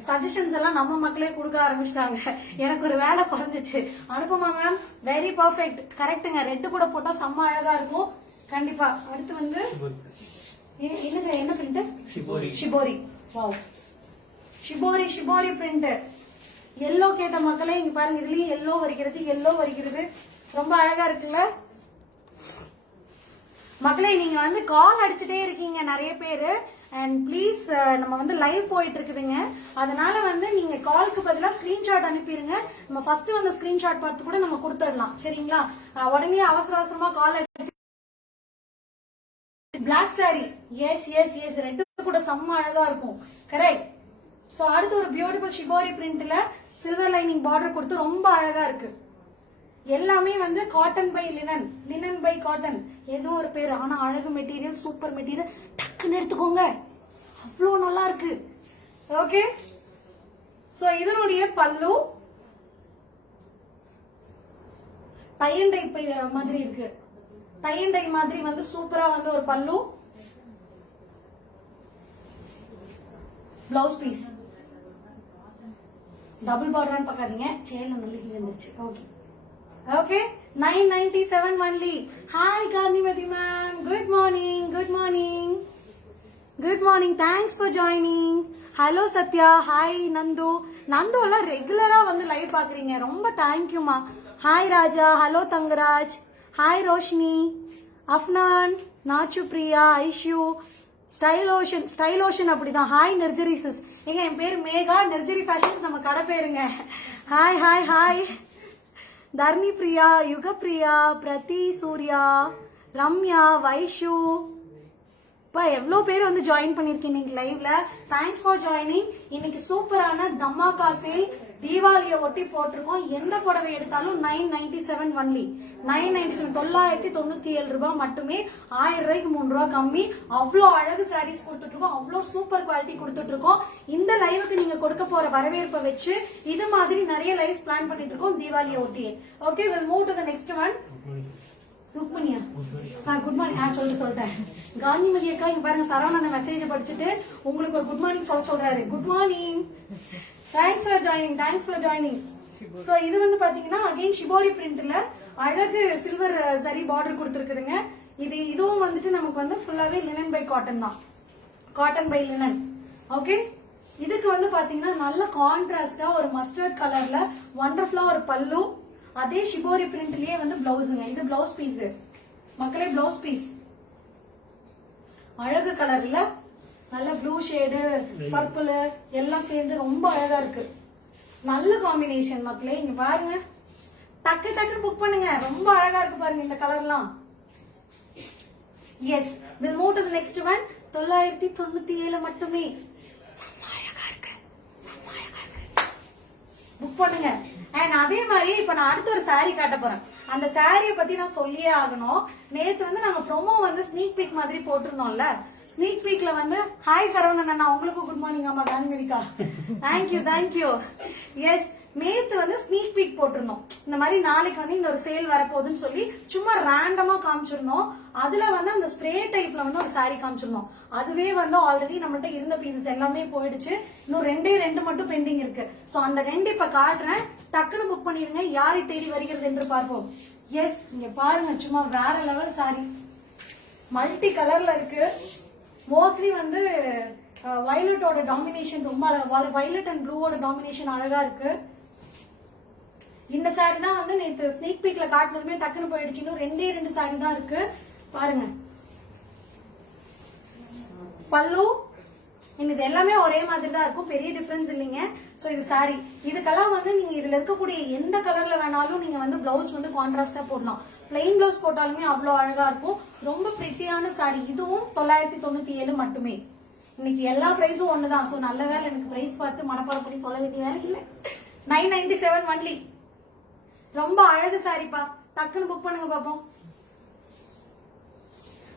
சஜஷன்ஸ் எல்லாம் நம்ம மக்களே கொடுக்க ஆரம்பிச்சிட்டாங்க. எனக்கு ஒரு வேலை குறைஞ்சிச்சு. அனுப்புமா மேம், வெரி பர்ஃபெக்ட், கரெக்டுங்க. ரெட் கூட போட்டா செம்ம அழகா இருக்கும் கண்டிப்பா. அடுத்து வந்து என்ன print? Shibori. Wow, shibori print. Yellow கேட்ட மக்களே இங்க பாருங்க, இதுலயும் எல்லோ வருகிறது. ரொம்ப அழகா இருக்குல்ல? மக்களே நீங்க வந்து கால் அடிச்சுட்டே இருக்கீங்க நிறைய பேரு. அண்ட் ப்ளீஸ் நம்ம வந்து லைவ் போயிட்டு இருக்குதுங்க. அதனால வந்து நீங்க காலுக்கு பதிலா ஸ்கிரீன்ஷாட் அனுப்பிடுங்க. நம்ம ஃபர்ஸ்ட் வந்து ஸ்கிரீன்ஷாட் பார்த்து கூட நம்ம கொடுத்துடலாம். சரிங்களா? உடனே அவசர அவசரமா கால் அடிச்சு black sari. Yes yes yes red கூட செம்ம அழகா இருக்கும். கரெக்ட். சோ அடுத்து ஒரு பியூட்டிஃபுல் ஷிபோரி பிரிண்ட்ல சில்வர் லைனிங் பார்டர் கொடுத்து ரொம்ப அழகா இருக்கு. எல்லாமே வந்து cotton by linen, linen by cotton, ஏதோ ஒரு பேர். ஆனா அழகு மெட்டீரியல், சூப்பர் மெட்டீரியல். டக்குன்னு எடுத்துக்கோங்க, அவ்வளோ நல்லா இருக்கு. ஓகே. சோ இதனுடைய பல்லு டை அண்ட் டை மாதிரி இருக்கு. டை அண்ட் டை மாதிரி வந்து சூப்பரா வந்து ஒரு பல்லு. பிளவுஸ் பீஸ் டபுள் பார்டர்னு பார்க்காதீங்க, சேல நல்ல வந்துருச்சு. Okay okay. 997 only. Hi Gandhimati ma'am, good morning, good morning, good morning, thanks for joining. Hello Satya, hi Nandu. Nandu எல்லாம் ரெகுலரா வந்து லைவ் பாக்குறீங்க, ரொம்ப தேங்க்யூ மா. Hi Raja, hello Thangaraj, hi Roshini, Afnan, Nachu Priya, Aishu, style ocean அப்படிதான். ஹாய் நெர்ஜரிசஸ். எங்க என் பேர் மேகா, நெர்ஜரி ஃபேஷன்ஸ் நம்ம கடை பேருங்க. Hi hi hi. Dharani Priya, Yuga Priya, பிரதி சூர்யா, ரம்யா, வைஷு, எவ்வளவு பேர் வந்து ஜாயின் பண்ணிருக்கீங்க இன்னைக்கு லைவ்ல. Thanks for joining. இன்னைக்கு சூப்பரான தமாகா சேல் தீபாவளியை ஒட்டி போட்டிருக்கோம். எந்த புடவை எடுத்தாலும் 997 ஒன்லி. 997, 997 ரூபாய் மட்டுமே. 1000 ரூபாய்க்கு 3 ரூபாய் கம்மி. அவ்வளோ அழகு சாரீஸ் கொடுத்துட்டு இருக்கோம், அவ்வளோ சூப்பர் குவாலிட்டி கொடுத்துட்டு இருக்கோம். இந்த லைவுக்கு நீங்க கொடுக்க போற வரவேற்பை வச்சு இது மாதிரி நிறைய லைவ்ஸ் பிளான் பண்ணிட்டு இருக்கோம் தீபாவளியை ஒட்டி. Okay, we'll move to the next one. ருக்மணியா, குட் மார்னிங். சொல்லிட்டேன். காந்திமதி அக்கா இங்க பாருங்க, சரவணன் மெசேஜ் படிச்சுட்டு உங்களுக்கு ஒரு குட் மார்னிங் சொல்றாரு. Good morning, thanks for joining, thanks for joining. So இது வந்து பாத்தீங்கன்னா அகைன் ஷிபோரி பிரிண்ட்ல அழகு சில்வர் சரி பார்டர் கொடுத்துருக்குதுங்க. இதுவும் வந்துட்டு நமக்கு வந்து ஃபுல்லாவே லினன் பை காட்டன் தான், காட்டன் பை லினன். ஓகே. இதுக்கு வந்து பாத்தீங்கன்னா நல்ல கான்ட்ராஸ்டா ஒரு மஸ்டர்ட் கலர்ல வண்டர்ஃபுல்லா ஒரு பல்லு. அதே ஷிபோரி பிரிண்ட்லயே வந்து பிளவுஸுங்க. இது பிளவுஸ் பீஸ் மக்களே, பிளவுஸ் பீஸ் அழகு கலர்ல நல்ல ப்ளூ ஷேடு, பர்பிள் எல்லாம் சேர்ந்து ரொம்ப அழகா இருக்கு. நல்ல காம்பினேஷன் மக்களே. இங்க பாருங்க, டக்கு டக்குன்னு புக் பண்ணுங்க, ரொம்ப அழகா இருக்கு பாருங்க இந்த கலர்லாம். Yes, we'll move to the next one. 997 மட்டுமே. செம்ம அழகா இருக்கு, செம்ம அழகா இருக்கு. புக் பண்ணுங்க. அண்ட் அதே மாதிரி இப்ப நான் அடுத்த ஒரு சாரி காட்ட போறேன். அந்த சாரிய பத்தி நான் சொல்லியே ஆகணும். நேத்து வந்து நாங்க ப்ரோமோ வந்து ஸ்னீக் பீக் மாதிரி போட்டிருந்தோம்ல. ஸ்னீக் பீக்ல வந்து ஹாய் சரவணன் அண்ணா, உங்களுக்கும் குட் மார்னிங். ஆமா காந்திமதிக்கா, தேங்க்யூ தேங்க்யூ. எஸ், நேத்து வந்து ஸ்னீக் பீக் போட்டிருந்தோம். இந்த மாதிரி நாளைக்கு வந்து இந்த ஒரு சேல் வரப்போகுதுன்னு சொல்லி சும்மா ரேண்டமா காமிச்சிருந்தோம். அதுல வந்து அந்த ஸ்ப்ரே டைப்ல வந்து ஒரு சாரி காமிச்சிருந்தோம். அதுவே வந்து ஆல்ரெடி நம்மள்ட்ட இருந்த பீசஸ் எல்லாமே போயிடுச்சு. இன்னும் 2 மட்டும் பெண்டிங் இருக்கு. சோ அந்த 2 இப்ப காட்டுறேன், டக்குன்னு புக் பண்ணிருங்க. யாரை தேடி வருகிறது என்று பார்ப்போம். எஸ், இங்க பாருங்க, சும்மா வேற லெவல் சாரி, மல்டி கலர்ல இருக்கு. மோஸ்ட்லி வந்து வயலட்டோட டாமினேஷன் ரொம்ப, வயலட் அண்ட் ப்ளூவோட டாமினேஷன் அழகா இருக்கு. இந்த சாரி தான் வந்து நேத்து ஸ்னீக் பீக்ல காட்டுனதுமே டக்குன்னு போயிடுச்சு. இன்னும் 2 சாரி தான் இருக்கு பாருங்க. பல்லு இது எல்லாமே ஒரே மாதிரி தான் இருக்கும், பெரிய டிஃபரன்ஸ் இல்லைங்க. சோ இது சாரி. இதுக்கெல்லாம் வந்து நீங்க இதுல இருக்கக்கூடிய எந்த கலர்ல வேணாலும் நீங்க வந்து பிளவுஸ் வந்து கான்ட்ராஸ்டா போடலாம். பிளெயின் பிளவுஸ் போட்டாலுமே அவ்வளவு அழகா இருக்கும். ரொம்ப பிரிட்டியான சாரி. இதுவும் 997 மட்டுமே. இன்னைக்கு எல்லா பிரைஸும் ஒண்ணுதான். சோ நல்ல வேலை எனக்கு பிரைஸ் பார்த்து மனப்பாடம் பண்ணி சொல்ல வேண்டிய வேலை இல்ல. 997 ஒன்லி. ரொம்ப அழகு சாரிப்பா, டக்குன்னு புக் பண்ணுங்க பாப்போம்.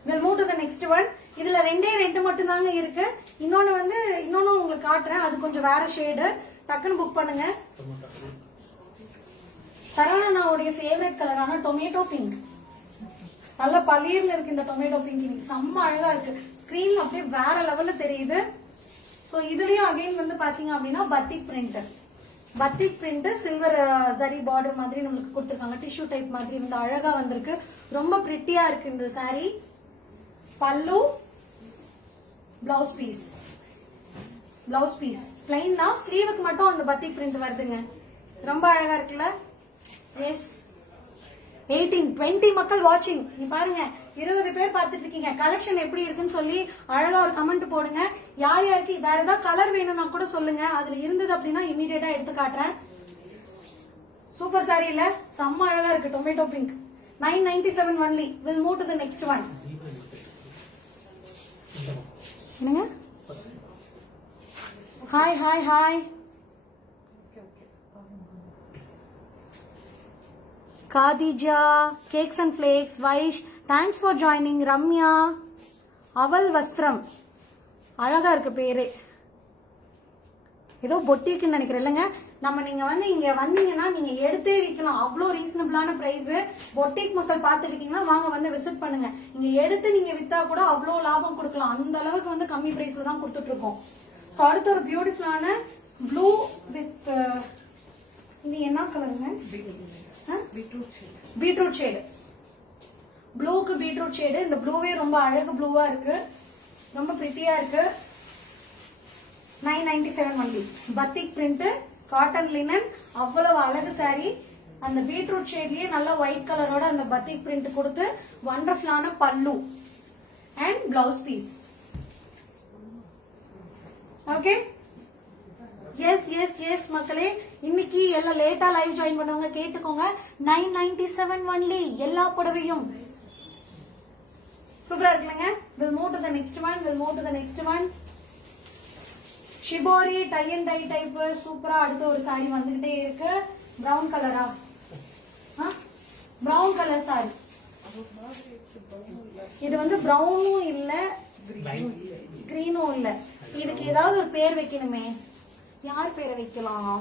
we'll move to the next one. இதுல 2 மட்டும் தாங்க இருக்கு. இன்னொன்னு உங்களுக்கு காட்டுறேன், அது கொஞ்சம் வேற ஷேடு. டக்குன்னு புக் பண்ணுங்க. சரவணாவுடைய ஃபேவரட் கலரான டொமேட்டோ பிங்க், நல்ல பளிர்ல இருக்கு இந்த டொமேட்டோ பிங்க். இன்னைக்கு செம்ம அழகா இருக்கு, ஸ்கிரீன்ல அப்படியே வேற லெவல்ல தெரியுது. சோ இதுலயும் அகைன் வந்து பாத்தீங்க அப்படின்னா பத்திக் பிரிண்ட் சில்வர் சரி பார்டர் மாதிரி நம்மளுக்கு கொடுத்திருக்காங்க. டிஷ்யூ டைப் மாதிரி வந்து அழகா வந்திருக்கு, ரொம்ப பிரிட்டியா இருக்கு இந்த சாரி. பல்லு, பிளவுஸ் பீஸ் பிளைன்னா ஸ்லீவுக்கு மட்டும் அந்த பத்திக் பிரிண்ட் வருதுங்க. ரொம்ப அழகா இருக்குல்ல. எஸ், 18 20 மக்கள் வாட்சிங். நீ பாருங்க, 20 பேர் பார்த்துட்டு இருக்கீங்க. கலெக்ஷன் எப்படி இருக்குன்னு சொல்லி அழகா ஒரு கமெண்ட் போடுங்க. யார் யாருக்கு வேற ஏதாவது கலர் வேணும்னா கூட சொல்லுங்க. அதுல இருந்தது அப்படின்னா இமீடியட்டா எடுத்து காட்டுறேன். சூப்பர் சாரி இல்ல, செம்ம அழகா இருக்கு. Tomato pink 997 only. We'll move to the next one. என்னங்க? Hi hi hi. Khadija, Cakes and Flakes, Vaish, thanks for joining. Ramya, அவல் வஸ்திரம், அழகா இருக்கு பேரு. ஏதோ பொட்டிக்குன்னு நினைக்கிறேன் இல்லைங்க. நீங்க வந்து இங்க வந்தீங்கன்னா நீங்க எடுத்தே விற்கலாம். அவ்வளோ ரீசனபிளான பிரைஸ். பொட்டிக் மக்கள் பார்த்துருக்கீங்கன்னா வாங்க வந்து விசிட் பண்ணுங்க. இங்க எடுத்து நீங்க வித்தா கூட அவ்வளோ லாபம் கொடுக்கலாம். அந்த அளவுக்கு வந்து கம்மி பிரைஸ்ல தான் கொடுத்துட்டு இருக்கோம். ஸோ அடுத்து ஒரு பியூட்டிஃபுல்லான ப்ளூ வித் இது என்ன கலருங்க? Beetroot shade. ப்ளூக்கு பீட்ரூட் ஷேடு. இந்த ப்ளூவே ரொம்ப அழகு ப்ளூவா இருக்கு, ரொம்ப பிரிட்டியா இருக்கு. 997 only. பத்திக் பிரிண்ட், காட்டன் லினன், அவ்வளவு அழகு சாரி. அந்த பீட்ரூட் ஷேட்லயே நல்ல ஒயிட் கலரோட அந்த பத்திக் பிரிண்ட் கொடுத்து வண்டர்ஃபுல்லான pallu and blouse piece. Okay, yes yes yes மக்களே, இன்னைக்கு எல்லாம் லேட்டா லைவ் ஜாயின் பண்ணவங்க கேட்டுக்கோங்க. 997 only எல்லா புடவையும். சூப்பரா இருக்குல்லங்க. We'll move to the next one. Shibori tie and dye type சூப்பரா. அடுத்த ஒரு சாரி வந்துகிட்டே இருக்கு. பிரவுன் கலரா? Brown colour sari. இது வந்து பிரவுனும் இல்ல, கிரீனும் இல்ல. இதுக்கு ஏதாவது ஒரு பேர் வைக்கணுமே. யார் பேரை வைக்கலாம்?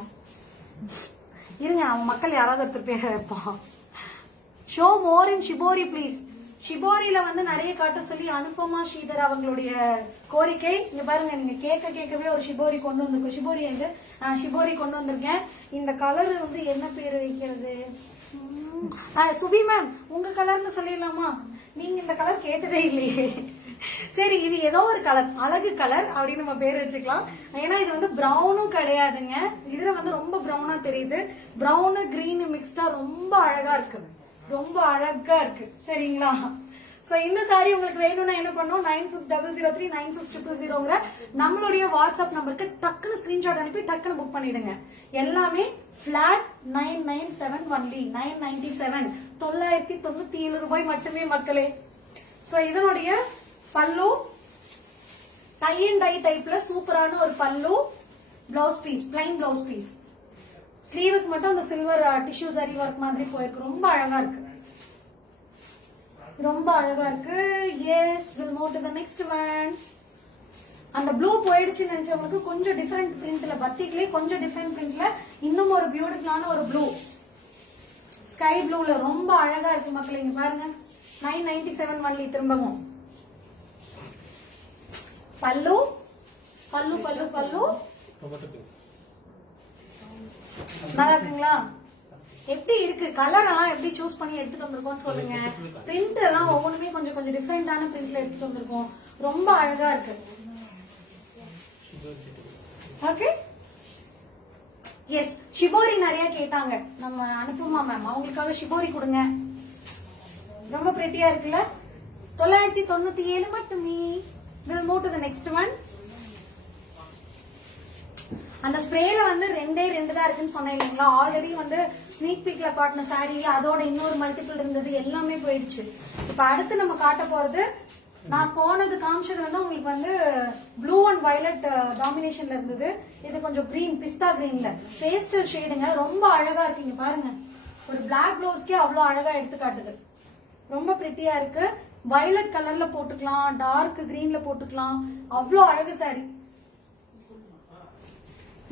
இருங்க, அவங்க மக்கள் யாராவது ஒருத்தர் பேரை வைப்பான். Show more in shibori please. ஷிபோரியில வந்து நிறைய காட்ட சொல்லி அனுபமா ஸ்ரீதர் அவங்களுடைய கோரிக்கை. இங்க பாருங்க, நீங்க கேட்கவே ஒரு ஷிபோரி கொண்டு வந்திருக்கோம். ஷிபோரி கொண்டு வந்திருக்கேன். இந்த கலர் வந்து என்ன பேர் வைக்கிறது? சுபி மேம், உங்க கலர்னு சொல்லிடலாமா? நீங்க இந்த கலர் கேட்டதே இல்லையே. சரி, இது ஏதோ ஒரு கலர், அழகு கலர் அப்படின்னு நம்ம பேர் வச்சுக்கலாம். ஏன்னா இது வந்து பிரவுனும் கிடையாதுங்க. இதுல வந்து ரொம்ப பிரவுனா தெரியுது. பிரவுனு கிரீன் மிக்ஸ்டா ரொம்ப அழகா இருக்கு, ரொம்ப அழகா இருக்கு. சரிங்களா? சோ இந்த சாரி உங்களுக்கு வேணும்னா என்ன பண்ணும்? 9600396200 நம்மளுடைய வாட்ஸ்அப் நம்பருக்கு டக்குன்னு ஸ்கிரீன்ஷாட் அனுப்பி டக்குன்னு புக் பண்ணிடுங்க. எல்லாமே பிளாட் 997 only. 997 997 ரூபாய் மட்டுமே மக்களே. சோ இதனுடைய பல்லு டை அண்ட் டை டைப்ல சூப்பரான ஒரு பல்லு, blouse piece, plain blouse piece. ஸ்லீவுக்கு மட்டும் அந்த சில்வர் டிஷ்யூ சரி ஒர்க் மாதிரி போயிருக்கு. ரொம்ப அழகா இருக்கு, ரொம்ப அழகா இருக்கு. Yes, will move to the next one. அந்த ப்ளூ போயிடுச்சுன்னு நினைச்சவங்களுக்கு கொஞ்சம் டிஃபரெண்ட் பிரிண்ட்ல, பத்திக்லயே கொஞ்சம் டிஃபரெண்ட் பிரிண்ட்ல இன்னும் ஒரு பியூட்டிஃபுல்லான ஒரு ப்ளூ, ஸ்கை ப்ளூல ரொம்ப அழகா இருக்கு மக்களே. இங்க பாருங்க, 997 only. திரும்பவும் பல்லு பல்லு பல்லு பல்லு நல்லா இருக்குங்களா? எப்படி இருக்கு கலர் எல்லாம்? எப்படி சூஸ் பண்ணி எடுத்துட்டு வந்திருக்கோம் சொல்லுங்க. பிரிண்ட் எல்லாம் ஒவ்வொன்றுமே கொஞ்சம் கொஞ்சம் டிஃபரெண்டான பிரிண்ட்ல எடுத்துட்டு வந்திருக்கோம். ரொம்ப அழகா இருக்கு. Okay, S. ஷிபோரி நிறைய கேட்டாங்க நம்ம அனுப்புமா மேம், அவங்களுக்காக ஷிபோரி கொடுங்க. ரொம்ப பிரிட்டியா இருக்குல்ல? 997 மட்டுமே. We'll move to the next one. அந்த ஸ்ப்ரேல வந்து ரெண்டே தான் இருக்குன்னு சொன்னேன் இல்லைங்களா? ஆல்ரெடி வந்து ஸ்னீக் பீக்ல காட்டின சாரி, அதோட இன்னொரு மல்டிபிள் இருந்தது, எல்லாமே போயிடுச்சு. இப்ப அடுத்து நம்ம காட்ட போறது, நான் போனது காமிச்சது வந்து உங்களுக்கு வந்து ப்ளூ அண்ட் வயலட் டாமினேஷன்ல இருந்தது. இது கொஞ்சம் கிரீன், பிஸ்தா கிரீன்ல பேஸ்டல் ஷேடுங்க. ரொம்ப அழகா இருக்கீங்க பாருங்க. ஒரு பிளாக் ப்ளவுஸ்க்கே அவ்வளவு அழகா எடுத்து காட்டுது. ரொம்ப பிரிட்டியா இருக்கு. வயலட் கலர்ல போட்டுக்கலாம், டார்க் கிரீன்ல போட்டுக்கலாம். அவ்வளோ அழகு சாரி.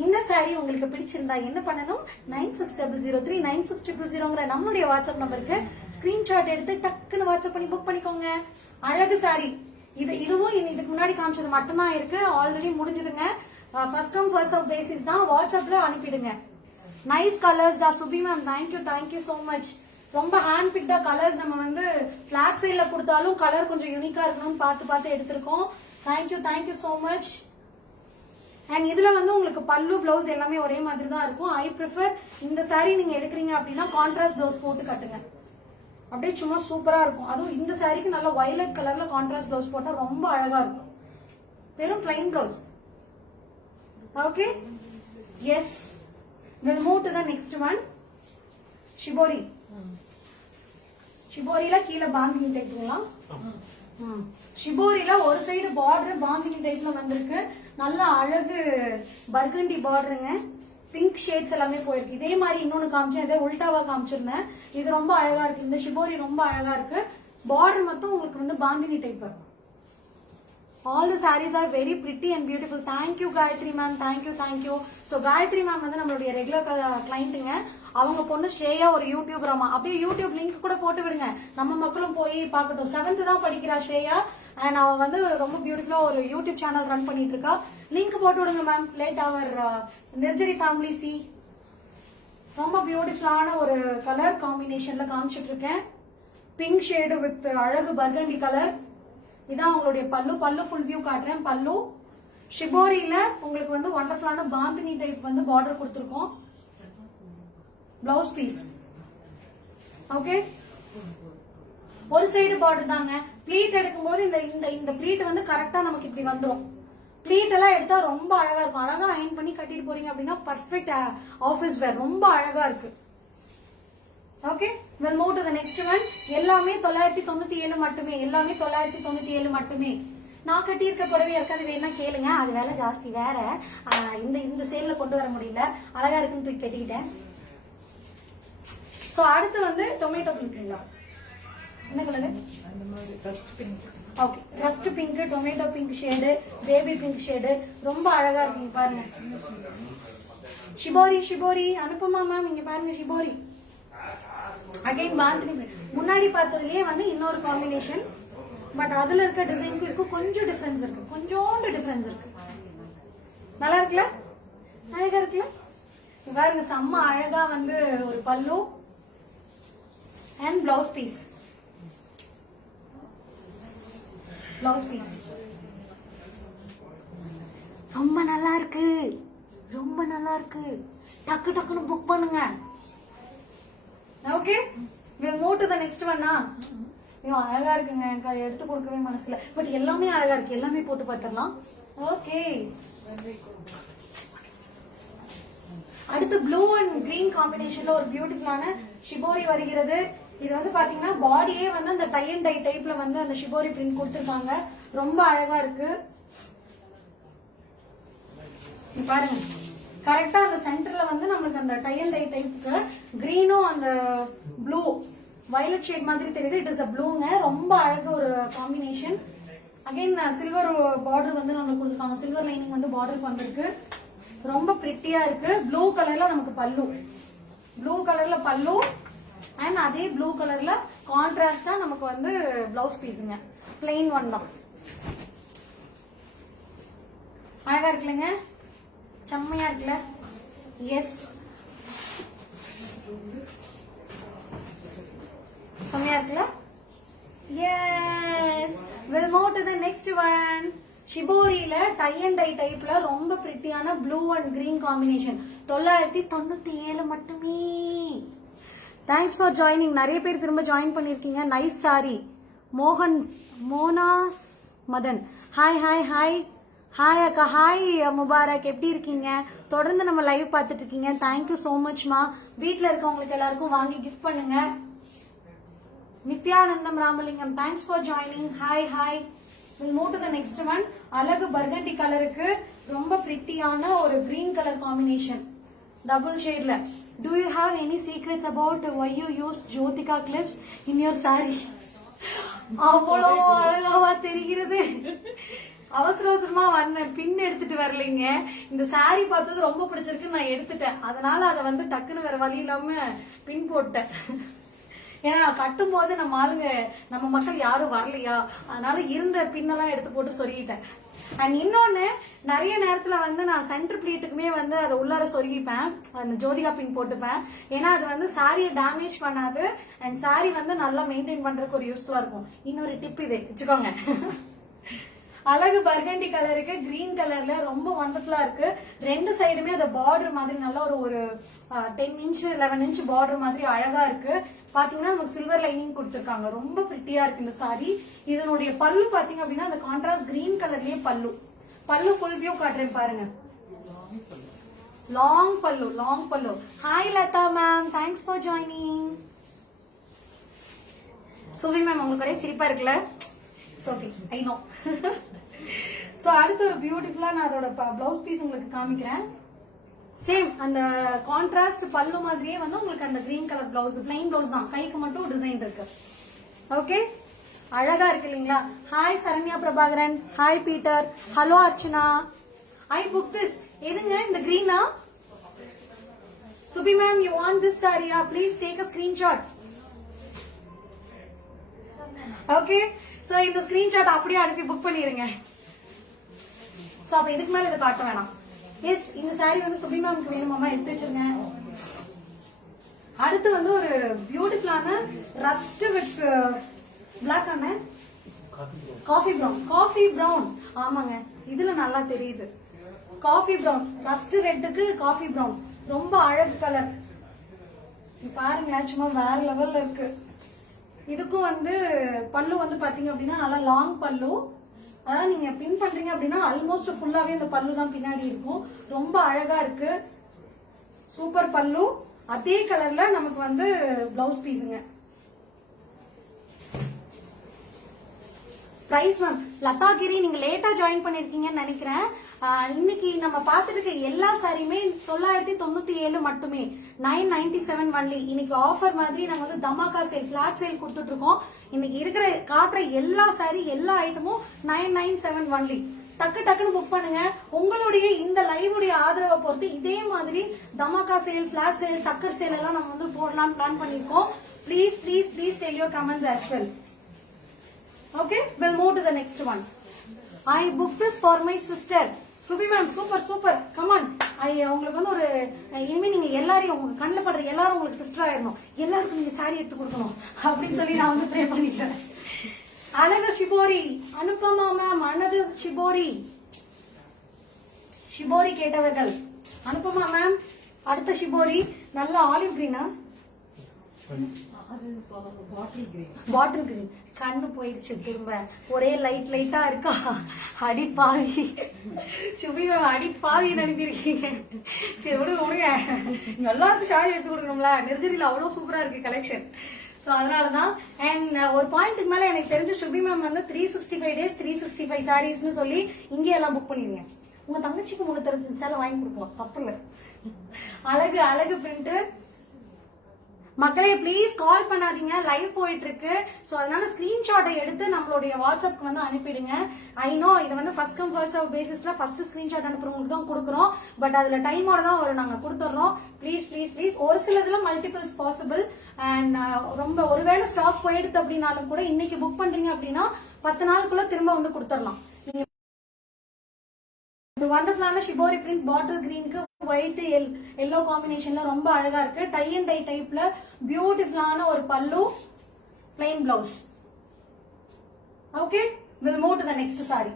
இந்த சாரி உங்களுக்கு பிடிச்சிருந்தா என்ன பண்ணணும்? 9600396000 நம்மளுடைய வாட்ஸ்அப் நம்பருக்கு ஸ்கிரீன்ஷாட் எடுத்து டக்குன்னு வாட்ஸ்அப் பண்ணி புக் பண்ணிக்கோங்க. அழகு சாரி. இதுவும் இதுக்கு முன்னாடி காமிச்சது மட்டும்தான் இருக்கு, ஆல்ரெடி முடிஞ்சதுங்க. First come first serve basis தான். வாட்ஸ்அப்ல அனுப்பிடுங்க. நைஸ் கலர்ஸ் டா Subi ma'am, thank you so much. ரொம்ப ஹேண்ட் பிக்டா கலர்ஸ் நம்ம வந்து பிளாட் சைட்ல கொடுத்தாலும் கலர் கொஞ்சம் யூனிக்கா இருக்கணும்னு பார்த்து எடுத்திருக்கோம். Thank you so much. அண்ட் இதுல வந்து உங்களுக்கு பல்லு பிளவுஸ் எல்லாமே ஒரே மாதிரி தான் இருக்கும். ஐ ப்ரிஃபர் இந்த சாரி நீங்க எடுக்கிறீங்க அப்படின்னா கான்ட்ராஸ்ட் பிளவுஸ் போட்டு கட்டுங்க. அப்படியே சும்மா சூப்பரா இருக்கும். அதுவும் இந்த சாரிக்கு நல்ல வயலட் கலர்ல கான்ட்ராஸ்ட் பிளவுஸ் போட்டா ரொம்ப அழகா இருக்கும். வெறும் plain blouse. Okay, yes. we'll move to the next one. Shibori. ஷிபோரியில கீழே பாந்தினி டைப்லாம். ஷிபோரியில ஒரு சைடு பார்டர் பாந்தினி டைப்ல வந்திருக்கு. நல்ல அழகு பர்கண்டி பார்டருங்க. பிங்க் ஷேட்ஸ் எல்லாமே போயிருக்கு. இதே மாதிரி இன்னொன்னு காமிச்சேன், இதே உல்டாவா காமிச்சிருந்தேன். இது ரொம்ப அழகா இருக்கு. இந்த ஷிபோரி ரொம்ப அழகா இருக்கு. பார்டர் மட்டும் உங்களுக்கு வந்து bandhani type. All the sarees are very pretty and beautiful. Thank you Gayatri ma'am. Thank you. So Gayatri ma'am வந்து நம்மளுடைய ரெகுலர் கிளையண்ட்டுங்க. அவங்க பொண்ணு ஸ்ரேயா ஒரு யூடியூபர் அம்மா. அப்படியே யூடியூப் லிங்க் கூட போட்டு விடுங்க, நம்ம மக்களும் போய் பார்க்கட்டும். 7th தான் படிக்கிறா ஸ்ரேயா. அண்ட் அவ வந்து ரொம்ப பியூட்டிஃபுல்லா ஒரு யூடியூப் சேனல் ரன் பண்ணிட்டு இருக்கா. லிங்க் போட்டு விடுங்க மேம். லேட் அவர் நிர்ஜரி ஃபேமிலி சி. ரொம்ப பியூட்டிஃபுல்லான ஒரு கலர் காம்பினேஷன்ல காமிச்சிட்டு இருக்கேன். பிங்க் ஷேடு வித் அழகு பர்கண்டி கலர். இதான் உங்களுடைய பல்லு. பல்லு ஃபுல் வியூ காட்டுறேன். பல்லு ஷிபோரியில உங்களுக்கு வந்து வண்டர்ஃபுல்லான பாந்தினி டைப் வந்து பார்டர் கொடுத்துருக்கோம். Blouse piece. ஓகே, ஒரு சைடு பார்டர் தாங்க. ப்ளீட் எடுக்கும்போது இந்த ப்ளீட் வந்து கரெக்டா நமக்கு இப்படி வந்துடும். ப்ளீட் எல்லாம் எடுத்தா ரொம்ப அழகா இருக்கும். அழகா அயன் பண்ணி கட்டிட்டு போறீங்க அப்படின்னா பர்ஃபெக்ட் ஆபீஸ் வேர். ரொம்ப அழகா இருக்கு. Okay, we'll move to the next one. எல்லாமே 997 மட்டுமே. எல்லாமே 997 மட்டுமே. நான் கட்டி இருக்க புடவை இருக்காது, வேணா கேளுங்க. அது வேலை ஜாஸ்தி வேற. இந்த சேல்ல கொண்டு வர முடியல. அழகா இருக்குன்னு தூக்கி கட்டிக்கிட்டேன். சோ அடுத்து வந்து டொமேட்டோ பிங்க்ங்களா? என்ன colour? Okay, rust pink, tomato pink shade, baby pink shade. ரொம்ப அழகா இருக்குங்க பாருங்க. ஷிபோரி அனுப்புமா மேம், இங்க பாருங்க ஷிபோரி. அகைன் பாந்தினி. முன்னாடி பார்த்ததுலயே வந்து இன்னொரு காம்பினேஷன். பட் அதுல இருக்க டிசைனுக்கு இருக்கும் கொஞ்சம் டிஃபரன்ஸ் இருக்கு. கொஞ்சோண்டு டிஃபரன்ஸ் இருக்கு. நல்லா இருக்குல்ல? அழகா இருக்குல்ல? பாருங்க, செம்ம அழகா வந்து ஒரு பல்லு அண்ட் பிளவுஸ் பீஸ். ரொம்ப நல்லா இருக்கு. டக்குன்னு புக் பண்ணுங்க. Okay, we'll move to the next one. அழகா இருக்குங்க. எனக்கு எடுத்து கொடுக்கவே மனசுல. பட் எல்லாமே அழகா இருக்கு. எல்லாமே போட்டு பார்த்துடலாம். ஓகே, அடுத்து ப்ளூ அண்ட் கிரீன் காம்பினேஷன்ல ஒரு பியூட்டிஃபுல்லான ஷிபோரி வருகிறது. இது வந்து பாத்தீங்கன்னா பாடியே வந்து அந்த டை அண்ட் டை டைப்ல வந்து அந்த ஷிபோரி பிரிண்ட் கொடுத்திருக்காங்க. ரொம்ப அழகா இருக்கு. பாருங்க, கரெக்டா அந்த சென்டர்ல வந்து நம்மளுக்கு அந்த டை அண்ட் டை டைப்புக்கு கிரீனும் அந்த ப்ளூ வயலட் ஷேட் மாதிரி தெரியுது. இட் இஸ் அ ப்ளூங்க. ரொம்ப அழகு ஒரு காம்பினேஷன். அகைன் சில்வர் பார்டர் வந்து நம்மளுக்கு கொடுத்துருக்காங்க. சில்வர் லைனிங் வந்து பார்டருக்கு வந்திருக்கு. ரொம்ப பிரிட்டியா இருக்கு. ப்ளூ கலர்ல நமக்கு பல்லு. அண்ட் அதே ப்ளூ கலர்ல கான்ட்ராஸ்டா நமக்கு வந்து பிளவுஸ் பீஸுங்க. பிளெயின் ஒன் தான். அழகா இருக்குல்லங்க? செம்மையா இருக்குல்ல? எஸ், செம்மையா இருக்குல்ல? Yes. we'll move to the next one. ஷிபோரியில டை அண்ட் டை டைப்ல ரொம்ப பிரிட்டியான ப்ளூ அண்ட் கிரீன் காம்பினேஷன். 997 மட்டுமே. Thanks for joining. நிறைய பேர் திரும்ப ஜாயின் பண்ணிருக்கீங்க. நைஸ் சாரி. மோனாஸ் மதன். ஹாய் அக்கா. ஹாய் முபாரக். எப்படி இருக்கீங்க? தொடர்ந்து நம்ம லைவ் பார்த்துட்டு இருக்கீங்க. தேங்க்யூ சோ மச்மா. வீட்டுல இருக்கவங்களுக்கு எல்லாருக்கும் வாங்கி கிஃப்ட் பண்ணுங்க. Nithyanandam Ramalingam, thanks for joining. Hi. we'll move to the next one. அழகு பர்கண்டி கலருக்கு ரொம்ப பிரிட்டியான ஒரு கிரீன் கலர் காம்பினேஷன். டபுள் ஷேட்ல. Do you have any secrets about why you use Jyotika clips in your saree? அவ்வளோ அழகாவா தெரிகிறது. அவசரமா வந்தேன், பின் எடுத்துட்டு வரலைங்க. இந்த சாரி பார்த்தது ரொம்ப பிடிச்சிருக்கு, நான் எடுத்துட்டேன். அதனால அதை வந்து டக்குன்னு வேற வழி இல்லாம பின் போட்டேன். ஏன்னா கட்டும் போது நம்ம ஆளுங்க, நம்ம மக்கள் யாரும் வரலையா, அதனால இருந்த பின்னெல்லாம் எடுத்து போட்டு சொருகிட்டேன். அண்ட் இன்னொன்னு, நிறைய நேரத்துல வந்து நான் சென்டர் பிளீட்டுக்குமே வந்து அதை உள்ளார சொருகிப்பேன், அந்த ஜோதிகா பின் போட்டுப்பேன். ஏன்னா அது வந்து சாரியை டேமேஜ் பண்ணாது அண்ட் சாரி வந்து நல்லா மெயின்டைன் பண்றதுக்கு ஒரு யூஸ்ஃபுல்லா இருக்கும். இன்னொரு டிப் இது வச்சுக்கோங்க. அழகு பர்கண்டி கலருக்கு கிரீன் கலர்ல ரொம்ப வண்டர்ஃபுல்லா இருக்கு. ரெண்டு சைடுமே அந்த பார்டர் மாதிரி நல்ல ஒரு 10 இன்ச் 11 இன்ச் பார்டர் மாதிரி அழகா இருக்கு. பாத்தீங்கன்னா நமக்கு சில்வர் லைனிங் கொடுத்திருக்காங்க. ரொம்ப பிரிட்டியா இருக்கு இந்த சாரி. இதனுடைய பல்லு பாத்தீங்க அப்படின்னா அந்த கான்ட்ராஸ்ட் கிரீன் கலர்லயே பல்லு ஃபுல் வியூ காட்டுறேன் பாருங்க. லாங் பல்லு. Hi Latha ma'am, thanks for joining. Suvi ma'am உங்களுக்கு ஒரே சிரிப்பா இருக்குல்ல? Okay, I know. சோ அடுத்து ஒரு பியூட்டிஃபுல்லா நான் அதோட பிளவுஸ் பீஸ் உங்களுக்கு காமிக்கிறேன். சேம் அந்த கான்ட்ராஸ்ட் பல்லு மாதிரியே வந்து உங்களுக்கு அந்த green colour blouse, plain blouse தான், கைக்கு மட்டும் டிசைன் இருக்கு. ஓகே, அழகா இருக்கு இல்லீங்களா? Hi Saranya Prabhakaran, hi Peter, hello Archana. I book this. எதுங்க இந்த கிரீனா? Subi ma'am, you want this சாரியா? Please take a screenshot. Okay, so இந்த ஸ்கிரீன்ஷாட் அப்படியே அனுப்பி புக் பண்ணிருங்க. சோ அப்ப இதுக்கு மேல இதை காட்ட வேணாம். எஸ், இந்த சாரி வந்து சுபி மேம்க்கு வேணுமாமா, எடுத்து வச்சிருங்க. அடுத்து வந்து ஒரு பியூட்டிஃபுல்லான rust with black and coffee brown. ஆமாங்க, இதுல நல்லா தெரியுது. காஃபி பிரவுன், ரஸ்ட் ரெட்டுக்கு காஃபி பிரவுன், ரொம்ப அழகு கலர். பாருங்க, சும்மா வேற லெவல்ல இருக்கு. இதுக்கும் வந்து பல்லு வந்து பாத்தீங்க அப்படின்னா நல்லா லாங் பல்லு. அதாவது நீங்க பின் பண்றீங்க அப்படின்னா ஆல்மோஸ்ட் ஃபுல்லாவே இந்த பல்லு தான் பின்னாடி இருக்கும். ரொம்ப அழகா இருக்கு. சூப்பர் பல்லு. அதே கலர்ல நமக்கு வந்து பிளவுஸ் பீஸுங்க. பிரைஸ் மேம், லதாகிரி நீங்க லேட்டா ஜாயின் பண்ணிருக்கீங்கன்னு நினைக்கிறேன். இன்னைக்கு நம்ம பார்த்துட்டு இருக்க எல்லா சாரியுமே 997 மட்டுமே, 997 ஒன்லி. இன்னைக்கு ஆஃபர் மாதிரி நாங்க வந்து தமாக்கா சேல், பிளாட் சேல் கொடுத்துட்டு இருக்கோம். இன்னைக்கு இருக்கிற காட்டுற எல்லா சாரி, எல்லா ஐட்டமும் 997 ஒன்லி. டக்குன்னு புக் பண்ணுங்க. உங்களுடைய இந்த லைவுடைய ஆதரவை பொறுத்து இதே மாதிரி தமாக்கா சேல், பிளாட் சேல், டக்கர் சேல் எல்லாம் நம்ம வந்து போடலாம் பிளான் பண்ணிருக்கோம். Please tell your comments as well. Okay, we'll move to the next one. I booked this for my sister. Subi ma'am, super, come on. உங்களுக்கு வந்து ஒரு இனிமே நீங்க எல்லாரையும், உங்க கண்ணில் படுற எல்லாரும் உங்களுக்கு சிஸ்டர் ஆயிடணும், எல்லாருக்கும் நீங்க சாரி எடுத்து கொடுக்கணும் அப்படின்னு சொல்லி நான் வந்து ப்ரே பண்ணிக்கிறேன். அழகு ஷிபோரி, அனுப்பமா மேம், அனது ஷிபோரி கேட்டவர்கள் அனுப்பமா மேம். அடுத்த ஷிபோரி நல்ல ஆலிவ் கிரீனா, பாட்டில் கிரீன். கண்ணு போயிடுச்சு திரும்ப, ஒரே லைட்டா இருக்கா. அடிப்பாவி சுபி மேம், அடிப்பாவி நினைப்பிருக்கீங்க. சரி விடுங்க, எல்லாருக்கும் சாரி எடுத்து கொடுக்கணும்ல. நெர்சரியில அவ்வளவு சூப்பரா இருக்கு கலெக்ஷன். சோ அதனாலதான். அண்ட் ஒரு பாயிண்ட்டுக்கு மேல எனக்கு தெரிஞ்ச சுபி மேம் வந்து 365 days 365 சாரீஸ்னு சொல்லி இங்கே எல்லாம் புக் பண்ணிருங்க. உங்க தங்கச்சிக்கு 3 சேலை வாங்கி கொடுக்கலாம், தப்பு இல்ல. அழகு பிரிண்ட். மக்களே ப்ளீஸ் கால் பண்ணாதீங்க, லைவ் போயிட்டு இருக்கு. சோ அதனால ஸ்கிரீன்ஷாட்டை எடுத்து நம்மளுடைய வாட்ஸ்அப்க்கு வந்து அனுப்பிடுங்க. ஐ நோ இது வந்து ஃபர்ஸ்ட் கம் ஃபர்ஸ்ட் சர்வ் பேசிஸ்ல ஃபர்ஸ்ட் ஸ்கிரீன்ஷாட் அனுப்புறவங்களுக்கு தான் கொடுக்குறோம். பட் அதுல டைமோட தான் வரும், நாங்க கொடுத்துறோம். ப்ளீஸ். ஒரு சிலதுல மல்டிபிள்ஸ் பாசிபிள். அண்ட் ரொம்ப ஒருவேளை ஸ்டாக் போயிடுது அப்படின்னாலும் கூட இன்னைக்கு புக் பண்றீங்க அப்படின்னா 10 நாளுக்குள்ள திரும்ப வந்து கொடுத்துடலாம். வண்டர்ஃபுல்லான ஷிபோரி பிரிண்ட் பாட்டில் கிரீனுக்கு ஒயிட் எல்லோ காம்பினேஷன்ல ரொம்ப அழகா இருக்கு. டை அண்ட் டை டைப்ல பியூட்டிஃபுல்லான ஒரு பல்லு, plain blouse. Okay, we'll move to the next saree.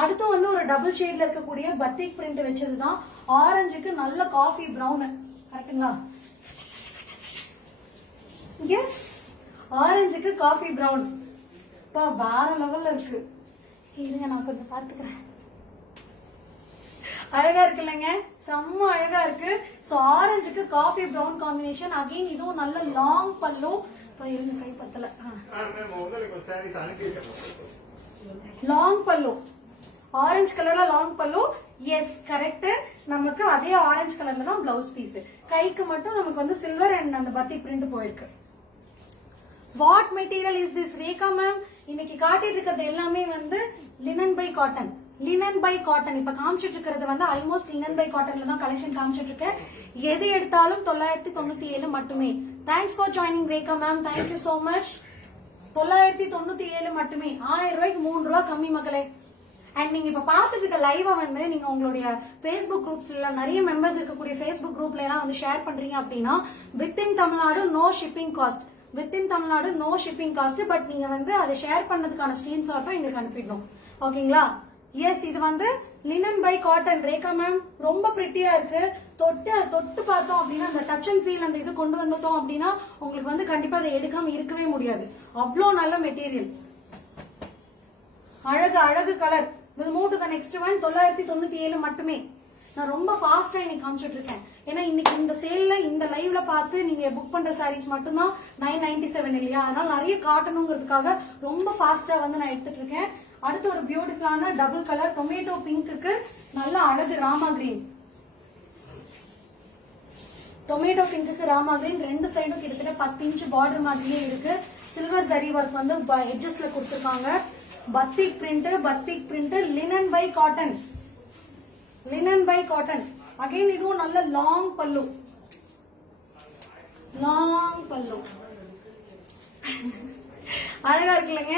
அடுத்து வந்து ஒரு டபுள் ஷேட்ல இருக்கக்கூடிய பத்திக் பிரிண்ட் வச்சதுதான். ஆரஞ்சுக்கு நல்ல காஃபி பிரவுன், கரெக்ட்டுங்களா? எஸ், ஆரஞ்சுக்கு காஃபி பிரவுன். வேற லெவல்ல இருக்கு. இருங்க நான் கொஞ்சம் பாத்துக்கிறேன். அழகா இருக்குல்லங்க, செம்ம அழகா இருக்கு. சோ ஆரஞ்சுக்கு காஃபி பிரவுன் காம்பினேஷன். அகைன் இதுவும் நல்ல லாங் பல்லு. இருங்க கை பத்தல. லாங் பல்லு, ஆரஞ்சு கலர்ல லாங் பல்லு. Yes correct. நமக்கு அதே ஆரஞ்சு கலர்ல தான் பிளவுஸ் பீஸ். கைக்கு மட்டும் நமக்கு வந்து சில்வர் அண்ட் அந்த பத்தி பிரிண்ட் போயிருக்கு. What material is this Rekha ma'am? இன்னைக்கு காட்டிட்டு இருக்கிறது எல்லாமே வந்து லினன் பை காட்டன். இப்ப காமிச்சிட்டு இருக்கிறது வந்து ஆல்மோஸ்ட் லினன் பை காட்டன்ல தான் கலெக்ஷன் காமிச்சிட்டு இருக்கேன். எது எடுத்தாலும் 997 மட்டுமே. Thanks for joining Rekha ma'am, thank you so much. 997 மட்டுமே. 1000 ரூபாய்க்கு 3 ரூபாய் கம்மி மக்களே. அண்ட் நீங்க இப்ப பாத்துக்கிட்ட லைவ வந்து நீங்க உங்களுடைய Facebook குரூப்ஸ்ல நிறைய மெம்பர்ஸ் இருக்கக்கூடிய Facebook குரூப்ல எல்லாம் வந்து ஷேர் பண்றீங்க அப்படின்னா within Tamil Nadu no shipping cost. But நீங்க வந்து அதை ஷேர் பண்ணதுக்கான ஸ்கிரீன்ஷாட்டும் எங்களுக்கு அனுப்பிடணும். ஓகேங்களா? எஸ், இது வந்து linen by cotton. Rekha ma'am ரொம்ப பிரிட்டியா இருக்கு. தொட்டு பார்த்தோம் அப்படின்னா அந்த டச் அண்ட் ஃபீல் அந்த இது கொண்டு வந்துட்டோம் அப்படின்னா உங்களுக்கு வந்து கண்டிப்பா அதை எடுக்காம இருக்கவே முடியாது. அவ்வளோ நல்ல மெட்டீரியல். அழகு அழகு colour. Will move to the next one. 997 மட்டுமே. நான் ரொம்ப ஃபாஸ்டா இன்னைக்கு காமிச்சிட்டு இருக்கேன். ஏன்னா இன்னைக்கு இந்த சேல்ல இந்த லைவ்ல பார்த்து நீங்க புக் பண்ற சாரீஸ் மட்டும்தான் 997 இல்லையா? அதனால நிறைய காட்டணுங்கிறதுக்காக ரொம்ப ஃபாஸ்டா வந்து நான் எடுத்துட்டு இருக்கேன். அடுத்து ஒரு பியூட்டிஃபுல்லான டபுள் கலர் டொமேட்டோ பிங்க்கு நல்ல அழகு Rama green. Tomato pink Rama green ரெண்டு சைடும் கிட்டத்தட்ட 10 இன்ச் பார்டர் மாதிரியே இருக்கு. சில்வர் ஜரி ஒர்க் வந்து எட்ஜஸ்ல கொடுத்திருக்காங்க. Batik print linen by cotton. Linen by cotton. Again இதுவும் நல்ல லாங் பல்லு. அழகா இருக்குல்லங்க?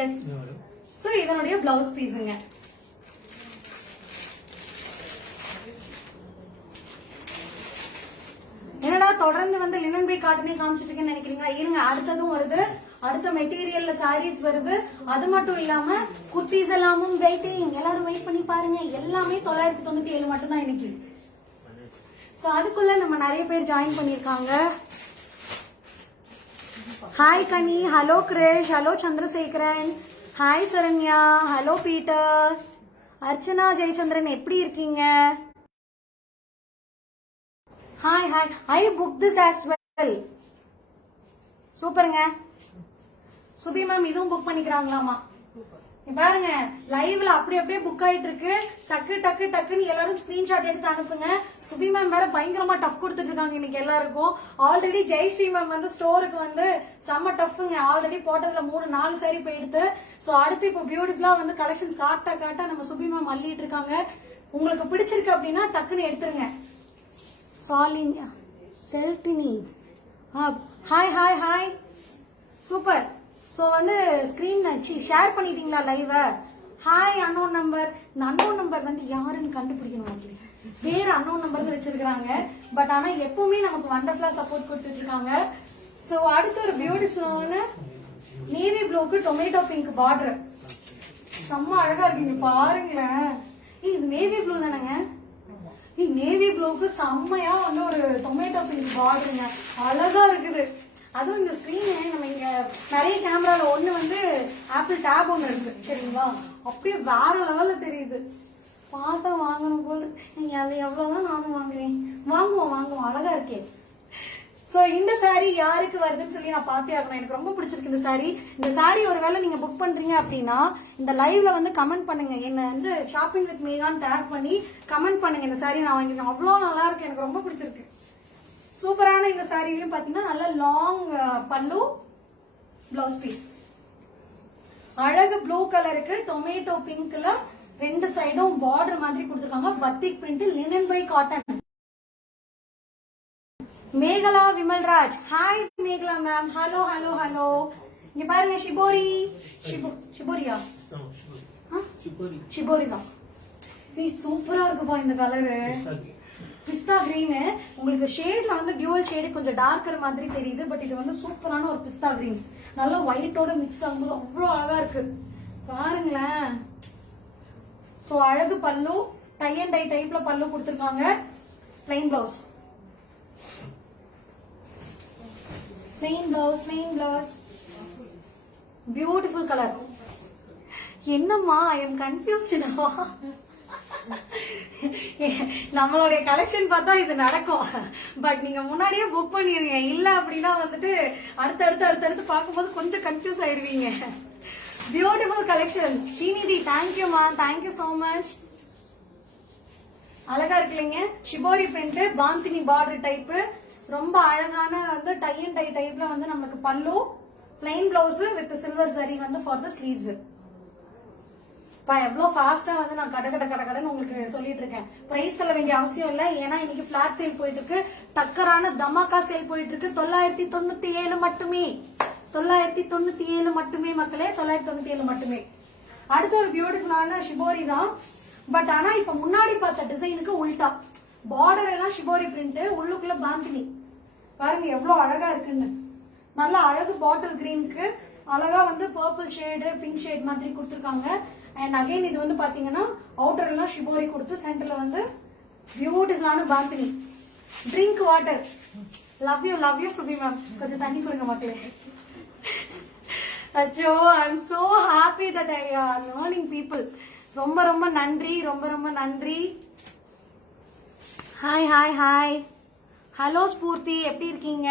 எஸ். சோ இதனுடைய பிளவுஸ் பீஸுங்க. என்னடா தொடர்ந்து வந்து லினன் பை காட்டனே காமிச்சிட்டு இருக்கேன்னு நினைக்கிறீங்களா? இருங்க, அடுத்ததும் வருது. அடுத்த மெட்டீரியல்ல சாரீஸ் வருது. அது மட்டும் இல்லாம குர்த்திஸ் எல்லாமும் வெயிட்டிங். எல்லாரும் வெயிட் பண்ணி பாருங்க. எல்லாமே 997 மட்டும் தான் இன்னைக்கு. சோ அதுக்குள்ள நம்ம நிறைய பேர் ஜாயின் பண்ணிருக்காங்க. ஹாய் கனி, hello Grace, hello Chandrasekaran, hi Saranya, hello Peter, Archana Jayachandran, எப்படி இருக்கீங்க? Hi hi. I book this as well. சூப்பருங்க. சுபி மேம் இதுவும் புக் பண்ணிக்கிறாங்களாமா? பாருங்க, லைவ்ல அப்படியே புக் ஆயிட்டு இருக்கு. டக்குன்னு எல்லாரும் ஸ்கிரீன்ஷாட் எடுத்து அனுப்புங்க. சுபி மேம் வேற பயங்கரமா டஃப் கொடுத்துட்டு இருக்காங்க இன்னைக்கு எல்லாருக்கும். ஆல்ரெடி ஜெயஸ்ரீ மேம் வந்து ஸ்டோருக்கு வந்து செம்ம டஃப்ங்க. ஆல்ரெடி போட்டதுல 3-4 சாரி போயிடுது. சோ அடுத்து இப்போ பியூட்டிஃபுல்லா வந்து கலெக்ஷன்ஸ் காட்ட நம்ம சுபி மேம் அள்ளிட்டு இருக்காங்க. உங்களுக்கு பிடிச்சிருக்கு அப்படின்னா டக்குன்னு எடுத்துருங்க. Selthini, hi hi hi, super. So வந்து ஸ்கிரீன் ஷேர் பண்ணிட்டீங்களா லைவ்? ஹாய். Unknown number. இந்த அன்னோன் நம்பர் வந்து யாருன்னு கண்டுபிடிக்கணும். வேற அன்னோன் நம்பர் வச்சிருக்காங்க. பட் ஆனா எப்பவுமே நமக்கு வண்டர்ஃபுல்லா சப்போர்ட் கொடுத்துட்டு இருக்காங்க. சோ அடுத்து ஒரு பியூட்டிஃபுல்லான நேவி ப்ளூக்கு டொமேட்டோ பிங்க் பார்டர். செம்ம அழகா இருக்கீங்க பாருங்களேன். இது நேவி ப்ளூ தானேங்க? நேவி ப்ளூக்கு செம்மையா வந்து ஒரு டொமேட்டோ பிங்க் பார்டருங்க. அழகா இருக்குது. அதுவும் இந்த ஸ்கிரீனு நம்ம இங்க நிறைய கேமரால ஒண்ணு வந்து ஆப்பிள் டேப் ஒண்ணு இருக்கு சரிங்களா? அப்படியே வேற லெவல்ல தெரியுது. பார்த்தா வாங்கணும் போல. நீங்க அது எவ்வளவுதான் நானும் வாங்குவேன். வாங்குவோம். அழகா இருக்கே. சோ இந்த சாரி யாருக்கு வருதுன்னு சொல்லி நான் பார்த்தே ஆகணும். எனக்கு ரொம்ப பிடிச்சிருக்கு இந்த சாரி. இந்த சாரி ஒருவேளை நீங்க புக் பண்றீங்க அப்படின்னா இந்த லைவ்ல வந்து கமெண்ட் பண்ணுங்க. என்ன வந்து ஷாப்பிங் வித் மேகான் டேக் பண்ணி கமெண்ட் பண்ணுங்க. இந்த சாரி நான் வாங்கிருக்கேன். அவ்வளவு நல்லா இருக்கு. எனக்கு ரொம்ப பிடிச்சிருக்கு. சூப்பரான இந்த சாரிலையும் பாத்தீங்கன்னா நல்ல லாங் பல்லு, பிளவுஸ் பீஸ். அழகு ப்ளூ கலருக்கு டொமேட்டோ பிங்க்ல ரெண்டு சைடும் பார்டர் மாதிரி கொடுத்திருக்காங்க. Batik print linen by cotton. Megala Vimalraj, hi Megala ma'am, hello. இங்க பாருங்க ஷிபோரியா தான். சூப்பரா இருக்குப்பா இந்த கலரு. பிஸ்தா கிரீன். உங்களுக்கு ஷேட்ல வந்து டியூவல் ஷேடு கொஞ்சம் டார்க்கர் மாதிரி தெரியுது. பட் இது வந்து சூப்பரான ஒரு பிஸ்தா கிரீன். நல்லா ஒயிட்டோட மிக்ஸ் ஆகும்போது அவ்வளவு அழகா இருக்கு பாருங்களேன். சோ அழகு பல்லு, டை அண்ட் டை டைப்ல பல்லு கொடுத்திருக்காங்க. Plain blouse. Beautiful colour. என்னம்மா ஐ எம் கன்ஃபியூஸ்டா. நம்மளுடைய கலெக்ஷன் பார்த்தா இது நடக்கும். பட் நீங்க முன்னாடியே புக் பண்ணிருங்க. இல்ல அப்படின்னா வந்துட்டு அடுத்தடுத்து பார்க்கும்போது கொஞ்சம் கன்ஃபியூஸ் ஆயிருவீங்க. Beautiful collection. ஸ்ரீநிதி, தேங்க்யூமா, தேங்க்யூ சோ மச். அழகா இருக்கு இல்லைங்க? Shibori print, bandhani border type. ரொம்ப அழகான வந்து டை அண்ட் டை டைப்ல வந்து நமக்கு பல்லு, பிளைன் பிளவுஸ் வித் சில்வர் சரி வந்து ஃபார் த ஸ்லீவ்ஸ். எவ்வளவு ஃபாஸ்டா வந்து நான் கடன்னு உங்களுக்கு சொல்லிட்டு இருக்கேன். பிரைஸ் சொல்ல வேண்டிய அவசியம் இல்ல. ஏன்னா இன்னைக்கு பிளாட் சேல் போயிட்டு இருக்கு. டக்கரான தமாக்கா சேல் போயிட்டு இருக்கு. 997 மட்டுமே. 997 மட்டுமே மக்களே. 997 மட்டுமே. அடுத்து ஒரு பியூட்டிஃபுல்லான ஷிபோரி தான். பட் ஆனா இப்ப முன்னாடி பார்த்த டிசைனுக்கு உல்டா. பார்டர் எல்லாம் ஷிபோரி பிரிண்ட், உள்ளுக்குள்ள பாந்தினி. பாருங்க எவ்வளவு அழகா இருக்குன்னு. நல்ல அழகு பாட்டில் கிரீனுக்கு அழகா வந்து பர்பிள் ஷேடு, பிங்க் ஷேட் மாதிரி கொடுத்திருக்காங்க. அண்ட் அகைன் இது வந்து பாத்தீங்கன்னா அவுட்டர் எல்லாம் ஷிபோரி கொடுத்து சென்டர்ல வந்து பியூட்டிஃபுல்லான balcony. Drink water. Love you Subi ma'am. கொஞ்சம் தண்ணி கொடுங்க மக்களே. அச்சோ, I am so happy that I are learning people. ரொம்ப ரொம்ப நன்றி, ரொம்ப ரொம்ப நன்றி. Hi hi hi. Hello Sphoorty, எப்படி இருக்கீங்க?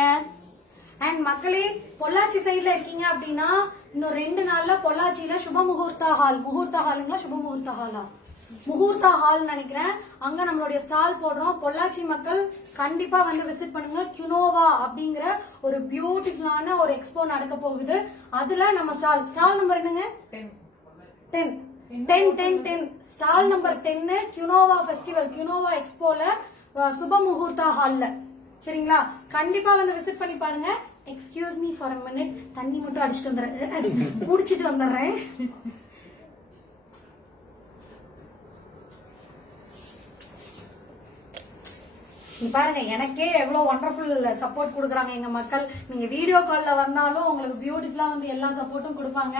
அண்ட் மக்களே, பொள்ளாச்சி சைட்ல இருக்கீங்க அப்படின்னா இன்னும் 2 நாள்ல பொள்ளாச்சியில சுப முகூர்த்தா ஹால். முகூர்த்தா ஹாலுங்களா சுப முகூர்த்தா ஹாலா? முகூர்த்தா ஹால் நினைக்கிறேன். அங்க நம்மளுடைய ஸ்டால் போடுறோம். பொள்ளாச்சி மக்கள் கண்டிப்பா வந்து விசிட் பண்ணுங்க. கியூனோவா அப்படிங்கிற ஒரு பியூட்டிஃபுல்லான ஒரு எக்ஸ்போ நடக்க போகுது. அதுல நம்ம ஸ்டால் நம்பர் என்னங்க? 10. ஸ்டால் நம்பர் 10 கியூனோவா ஃபெஸ்டிவல், கியூனோவா எக்ஸ்போல சுப முகூர்த்தா ஹால்ல. சரிங்களா? கண்டிப்பா வந்து விசிட் பண்ணி பாருங்க. Excuse me for a minute. தண்ணி மட்டும் அடிச்சுட்டு வந்துடுறேன், குடிச்சிட்டு வந்துடுறேன். பாருங்க, எனக்கே எவ்வளவு ஒண்டர்ஃபுல் சப்போர்ட் கொடுக்குறாங்க எங்க மக்கள். நீங்க வீடியோ கால்ல வந்தாலும் உங்களுக்கு பியூட்டிஃபுல்லா வந்து எல்லா சப்போர்ட்டும் கொடுப்பாங்க.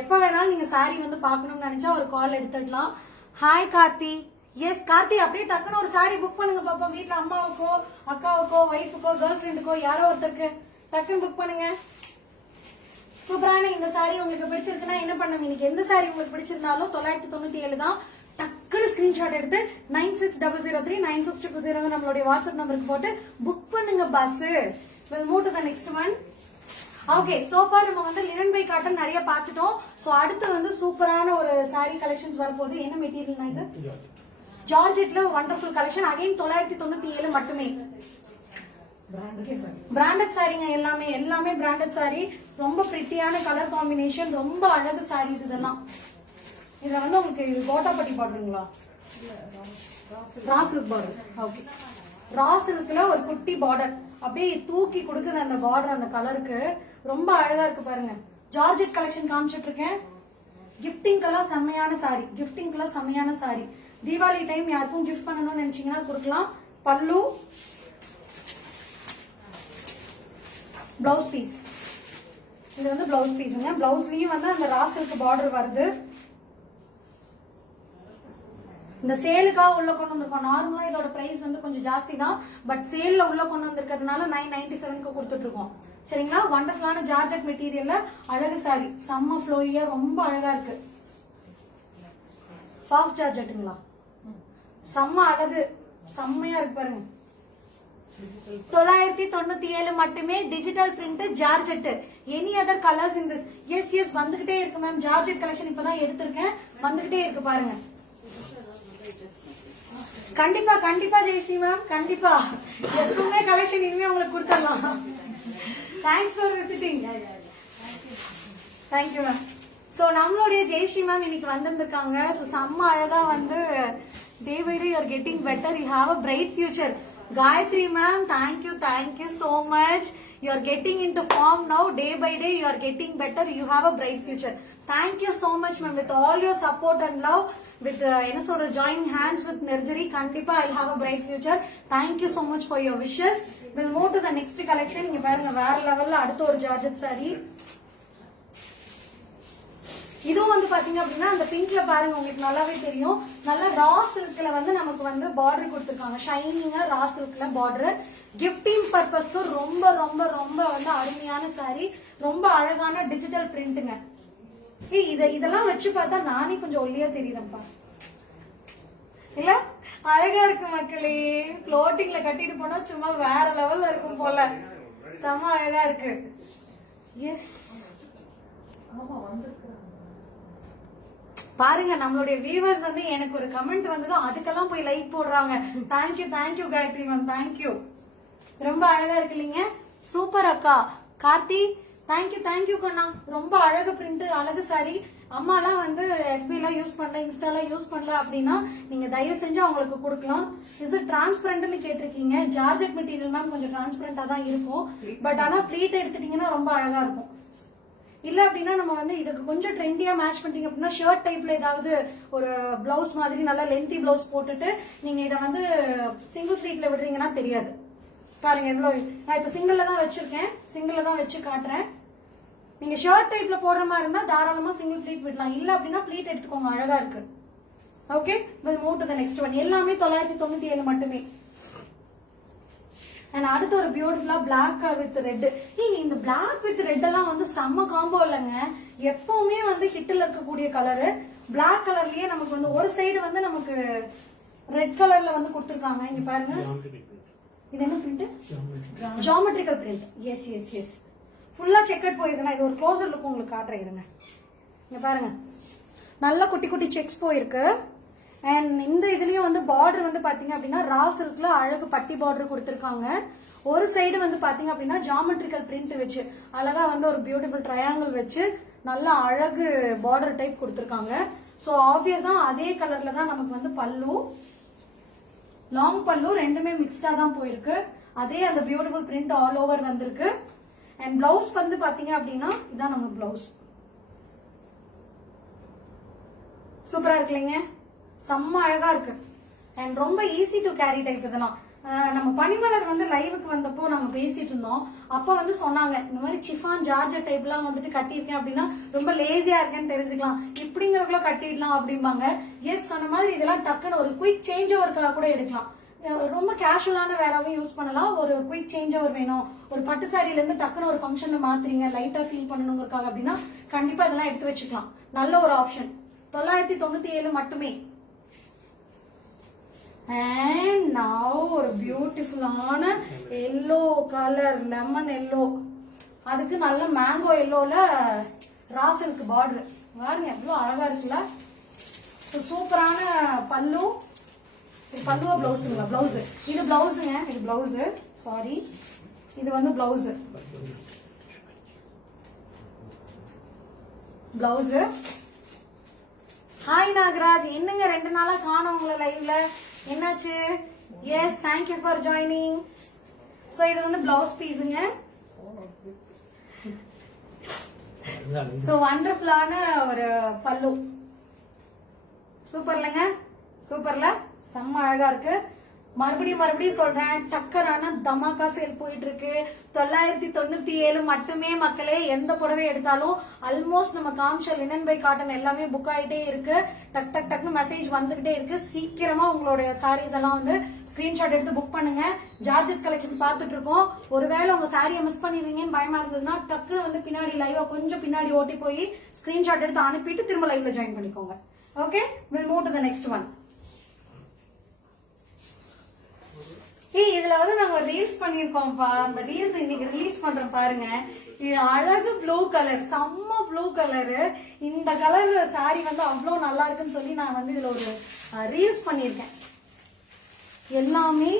எப்ப வேணாலும் நீங்க சாரி வந்து பாக்கணும்னு நினைச்சா ஒரு கால் எடுத்துடலாம். ஹாய் கார்த்தி. எஸ் கார்த்தி, அப்படியே டக்குன்னு ஒரு சாரி புக் பண்ணுங்க பாப்பா. வீட்டுல அம்மாவுக்கோ அக்காவுக்கோ ஒய்ஃபுக்கோ கேர்ள் ஃப்ரெண்டுக்கோ யாரோ ஒருத்தருக்கு டக்குன்னு புக் பண்ணுங்க. சூப்பரான இந்த சாரி உங்களுக்கு பிடிச்சிருக்குன்னா என்ன பண்ணுங்க, இன்னைக்கு எந்த சாரி உங்களுக்கு பிடிச்சிருந்தாலும் 997 தான். டக்குனு ஸ்கிரீன்ஷாட் எடுத்து 96039600 நம்மளுடைய வாட்ஸ்அப் நம்பருக்கு போட்டு புக் பண்ணுங்க boss. we'll move to the next one. Okay, so far நம்ம வந்து லினன் பை காட்டன் நிறைய பார்த்துட்டோம். சோ அடுத்து வந்து சூப்பரான ஒரு சாரி கலெக்ஷன்ஸ் வரப்போகுது. என்ன மெட்டீரியல் இது? ஜார்ஜெட்ல வண்டர்ஃபுல் கலெக்ஷன். அகைன் 997 மட்டுமே. பிராண்டட் சாரிங்க, எல்லாமே பிராண்டட் சாரி. ரொம்ப பிரிட்டியான கலர் காம்பினேஷன், ரொம்ப அழகு சாரீஸ் இதெல்லாம். இதுல வந்து உங்களுக்கு இது கோட்டாப்பட்டி பாடுறீங்களா? Raw silk border. Okay, raw சில்க்ல ஒரு குட்டி பார்டர் அப்படியே தூக்கி கொடுக்குது அந்த பார்டர். அந்த கலருக்கு ரொம்ப அழகா இருக்கு பாருங்க. ஜார்ஜெட் கலெக்ஷன் காமிச்சிட்டு இருக்கேன். கிஃப்டிங்கெல்லாம் செம்மையான சாரி. தீபாவளி டைம் யாருக்கும் கிஃப்ட் பண்ணணும்னு நினைச்சீங்கன்னா கொடுக்கலாம். பல்லு, பிளவுஸ் பீஸ். இது வந்து பிளவுஸ் பீஸுங்க. பிளவுஸ்லயும் வந்து அந்த ரா சில்க் பார்டர் வருது. இந்த சேலுக்காக உள்ள கொண்டு வந்திருக்கோம். நார்மலா இதோட பிரைஸ் வந்து கொஞ்சம் ஜாஸ்தி தான், பட் சேல்ல உள்ள கொண்டு வந்திருக்கிறதுனால 997க்கு கொடுத்துட்டு இருக்கோம். சரிங்களா? வண்டர்ஃபுல்லான ஜார்ஜெட் மெட்டீரியல்ல அழகு சாரி, செம்ம ஃப்ளோயியா ரொம்ப அழகா இருக்கு. ஃபாக்ஸ் ஜார்ஜெட்டுங்களா? செம்ம அழகு, செம்மையா இருக்கு பாருங்க. 997 மட்டுமே. Digital print georgette. Any other colours in this? Yes வந்துகிட்டே இருக்கு மேம். ஜார்ஜெட் கலெக்ஷன் இப்பதான் எடுத்திருக்கேன், வந்துகிட்டே இருக்கு பாருங்க. கண்டிப்பா ஜெயஸ்ரீ மேம், கண்டிப்பா எப்பவுமே கலெக்ஷன் இனிமே உங்களுக்கு கொடுத்துடலாம். Thanks for visiting. Thank you ma'am. So நம்மளுடைய ஜெயஸ்ரீ மேம் இன்னைக்கு வந்திருக்காங்க. சோ செம்ம அழகா வந்து day by day you are getting better, you have a bright future. Gayatri ma'am, thank you so much. You are getting into form now. Day by day you are getting better. You have a bright future. Thank you so much ma'am. With all your support and love, with joining hands with Nursery, kandipa I'll have a bright future. Thank you so much for your wishes. We'll move to the next collection. இங்க பாருங்க, வேற லெவல்ல அடுத்த ஒரு georgette saree. இதுவும் வந்து பாத்தீங்க அப்படின்னா அந்த பிங்க்ல பாருங்க, உங்களுக்கு நல்லாவே தெரியும். நல்ல ரா சில்க்ல வந்து நமக்கு வந்து பார்டர் கொடுத்திருக்காங்க. ஷைனிங்கா ரா சில்க்ல பார்டர். கிஃப்டிங் பர்பஸ்க்கு ரொம்ப ரொம்ப ரொம்ப வந்து அருமையான சாரி. ரொம்ப அழகான டிஜிட்டல் பிரிண்ட்ங்க. இதெல்லாம் வச்சு பார்த்தா நானே கொஞ்சம் ஒல்லியா தெரியுறேன்ப்பா, இல்ல? அழகா இருக்கு மக்களே. ஃப்ளோட்டிங்ல கட்டிட்டு போனா சும்மா வேற லெவல்ல இருக்கும் போல. செம்ம அழகா இருக்கு. எஸ், பாருங்க நம்மளுடைய வியூவர்ஸ் வந்து எனக்கு ஒரு கமெண்ட் வந்ததும் அதுக்கெல்லாம் போய் லைக் போடுறாங்க. Thank you Gayatri ma'am, thank you. ரொம்ப அழகா இருக்கு இல்லைங்க? சூப்பர் அக்கா. கார்த்தி, தேங்க்யூ கண்ணா. ரொம்ப அழகு பிரிண்ட், அழகு சாரி. அம்மா எல்லாம் வந்து FB எல்லாம் யூஸ் பண்ணல, இன்ஸ்டால யூஸ் பண்ணல அப்படின்னா நீங்க தயவு செஞ்சு அவங்களுக்கு கொடுக்கலாம். இஸ் இட் டிரான்ஸ்பரண்ட்னு கேட்டிருக்கீங்க. ஜார்ஜெட் மெட்டீரியல் மேம் கொஞ்சம் டிரான்ஸ்பரண்டா தான் இருக்கும், பட் ஆனா ப்ளீட் எடுத்துட்டீங்கன்னா ரொம்ப அழகா இருக்கும். இல்ல அப்படின்னா நம்ம வந்து இதுக்கு கொஞ்சம் ட்ரெண்டியா மேட்ச் பண்றீங்க அப்படின்னா ஷர்ட் டைப்ல ஏதாவது ஒரு பிளவுஸ் மாதிரி நல்லா லென்த்தி பிளவுஸ் போட்டுட்டு நீங்க இதை வந்து சிங்கிள் ஃபிளீட்ல விடுறீங்கன்னா தெரியாது. பாருங்க எவ்வளவு. நான் இப்ப சிங்கிள்ல தான் வச்சிருக்கேன், சிங்கிள்ல தான் வச்சு காட்டுறேன். நீங்க ஷர்ட் டைப்ல போடுற மாதிரி இருந்தா தாராளமா சிங்கிள் ப்ளீட் விடலாம், இல்ல அப்படின்னா ப்ளீட் எடுத்துக்கோங்க, அழகா இருக்கு. Okay, we'll move to the next one. எல்லாமே 997 மட்டுமே. அண்ட் அடுத்து ஒரு பியூட்டிஃபுல்லா பிளாக் வித் ரெட். இந்த பிளாக் வித் ரெட் எல்லாம் வந்து செம்ம காம்போ இல்லைங்க, எப்பவுமே வந்து ஹிட்ல இருக்கக்கூடிய கலரு. பிளாக் கலர்லயே நமக்கு வந்து ஒரு சைடு வந்து நமக்கு ரெட் கலர்ல வந்து கொடுத்துருக்காங்க. இங்க பாருங்க, இது என்ன print? Geometrical print. Yes yes yes, ஃபுல்லா செக்கட் போயிருக்குன்னா இது ஒரு க்ளோசர் லுக் உங்களுக்கு காட்டுறேன் இருங்க. இங்க பாருங்க, நல்ல குட்டி குட்டி செக்ஸ் போயிருக்கு. அண்ட் இந்த இதுலயும் வந்து பார்டர் வந்து பாத்தீங்க அப்படின்னா ரா சில்க்ல அழகு பட்டி பார்டர் கொடுத்திருக்காங்க. ஒரு சைடு வந்து பாத்தீங்க அப்படின்னா ஜியோமெட்ரிக்கல் பிரிண்ட் வச்சு அழகா வந்து ஒரு பியூட்டிஃபுல் ட்ரையாங்கிள் வச்சு நல்ல அழகு பார்டர் டைப் கொடுத்திருக்காங்க. சோ ஆப்வியஸா அதே கலர்ல தான் நமக்கு வந்து பல்லு, லாங் பல்லு ரெண்டுமே மிக்ஸ்டா தான் போயிருக்கு. அதே அந்த பியூட்டிஃபுல் பிரிண்ட் ஆல் ஓவர் வந்திருக்கு. அண்ட் பிளவுஸ் வந்து பாத்தீங்க அப்படின்னா இதான் நம்ம பிளவுஸ். சூப்பரா இருக்கு இல்லைங்க, செம்ம அழகா இருக்கு. அண்ட் ரொம்ப ஈஸி டு கேரி டைப் இதெல்லாம். நம்ம பனிமலர் வந்து லைவுக்கு வந்தப்போ நாங்க பேசிட்டு இருந்தோம். அப்ப வந்து சொன்னாங்க இந்த மாதிரி சிஃபான் ஜார்ஜெட் டைப் எல்லாம் வந்துட்டு கட்டியிருக்கேன் அப்படின்னா ரொம்ப லேசியா இருக்கேன்னு தெரிஞ்சுக்கலாம், இப்படிங்கிறக்குள்ள கட்டிடலாம் அப்படிம்பாங்க. எஸ், சொன்ன மாதிரி இதெல்லாம் டக்குன்னு ஒரு குயிக் சேஞ்ச் ஓவருக்காக கூட எடுக்கலாம். ரொம்ப கேஷுவலான வேறாவும் யூஸ் பண்ணலாம். ஒரு குயிக் சேஞ்ச் ஓவர் வேணும், ஒரு பட்டு சாரில இருந்து டக்குன்னு ஒரு ஃபங்க்ஷன்ல மாத்துறீங்க, லைட்டா ஃபீல் பண்ணணுங்கிறதுக்காக அப்படின்னா கண்டிப்பா இதெல்லாம் எடுத்து வச்சுக்கலாம். நல்ல ஒரு ஆப்ஷன். 997 மட்டுமே. And now ஒரு பியூட்டிஃபுல்லான எல்லோ கலர், லெமன் எல்லோ, அதுக்கு நல்ல மேங்கோ எல்லோல ரா சில்க் பார்டர் பாருங்க, எவ்வளவு அழகா இருக்குல்ல. சூப்பரான பல்லு. பல்லுவா பிளவுஸுங்களா? பிளவுஸ். இது பிளவுஸுங்க, இது பிளவுஸ். சாரி, இது வந்து பிளவுஸ். பிளவுஸ். ஹாய் நாகராஜ், என்னங்க 2 நாளா காணோம் உங்களை லைவ்ல, என்னாச்சு? Yes, thank you for joining. So இது வந்து பிளவுஸ் பீஸுங்க. சோ வண்டர்ஃபுல்லான ஒரு பல்லு. சூப்பர்லங்க, சூப்பர்ல, செம்ம அழகா இருக்கு. மறுபடியும் சொல்றேன், டக்கரான தமாக்கா சேல் போயிட்டு இருக்கு. 997 மட்டுமே மக்களே. எந்த புடவை எடுத்தாலும் ஆல்மோஸ்ட் நம்ம காமிச்ச லினன் பை காட்டன் எல்லாமே புக் ஆயிட்டே இருக்கு. டக் டக் டக்னு மெசேஜ் வந்துகிட்டே இருக்கு. சீக்கிரமா உங்களுடைய சாரீஸ் எல்லாம் வந்து ஸ்கிரீன்ஷாட் எடுத்து புக் பண்ணுங்க. ஜார்ஜெட் கலெக்ஷன் பாத்துட்டு இருக்கோம். ஒருவேளை உங்க சாரியை மிஸ் பண்ணிடுவீங்கன்னு பயமா இருந்ததுன்னா டக்குனு வந்து பின்னாடி லைவா கொஞ்சம் பின்னாடி ஓட்டி போய் ஸ்கிரீன்ஷாட் எடுத்து அனுப்பிட்டு திரும்ப லைவ்ல ஜாயின் பண்ணிக்கோங்க. Okay, will move to the next one. இதுல வந்து நாங்க ரீல்ஸ் பண்ணிருக்கோம்ப்பா. அந்த ரீல்ஸ் இன்னைக்கு ரிலீஸ் பண்றோம் பாருங்க. இது அழகு ப்ளூ கலர், செம்ம ப்ளூ கலரு. இந்த கலர் சாரி வந்து அவ்வளவு நல்லா இருக்குன்னு சொல்லி நான் வந்து இதுல ஒரு ரீல்ஸ் பண்ணிருக்கேன். எல்லாமே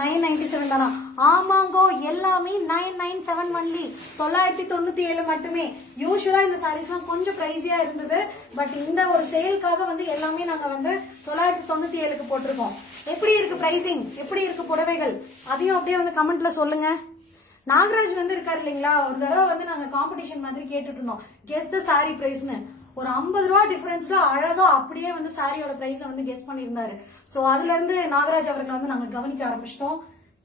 997 தானா? ஆமாங்கோ, எல்லாமே 997 ஒன்லி. 997 மட்டுமே. யூஸ்வலா இந்த சாரீஸ் எல்லாம் கொஞ்சம் பிரைஸியா இருந்தது. பட் இந்த ஒரு சேலுக்காக வந்து எல்லாமே நாங்க வந்து 997க்கு போட்டிருக்கோம். எப்படி இருக்கு பிரைசிங், எப்படி இருக்கு புடவைகள், அதையும் அப்படியே வந்து கமெண்ட்ல சொல்லுங்க. நாகராஜ் வந்து இருக்காரு இல்லைங்களா, ஒரு தடவை வந்து நாங்க காம்படிஷன் மாதிரி கேட்டுட்டு இருந்தோம், கெஸ் த சாரி பிரைஸ்னு. ஒரு 50 ரூபா டிஃபரன்ஸ்ல அழகா அப்படியே வந்து சாரியோட பிரைஸ வந்து கெஸ் பண்ணிருந்தாரு. சோ அதுல இருந்து நாகராஜ் அவர்களை வந்து நாங்க கவனிக்க ஆரம்பிச்சிட்டோம்,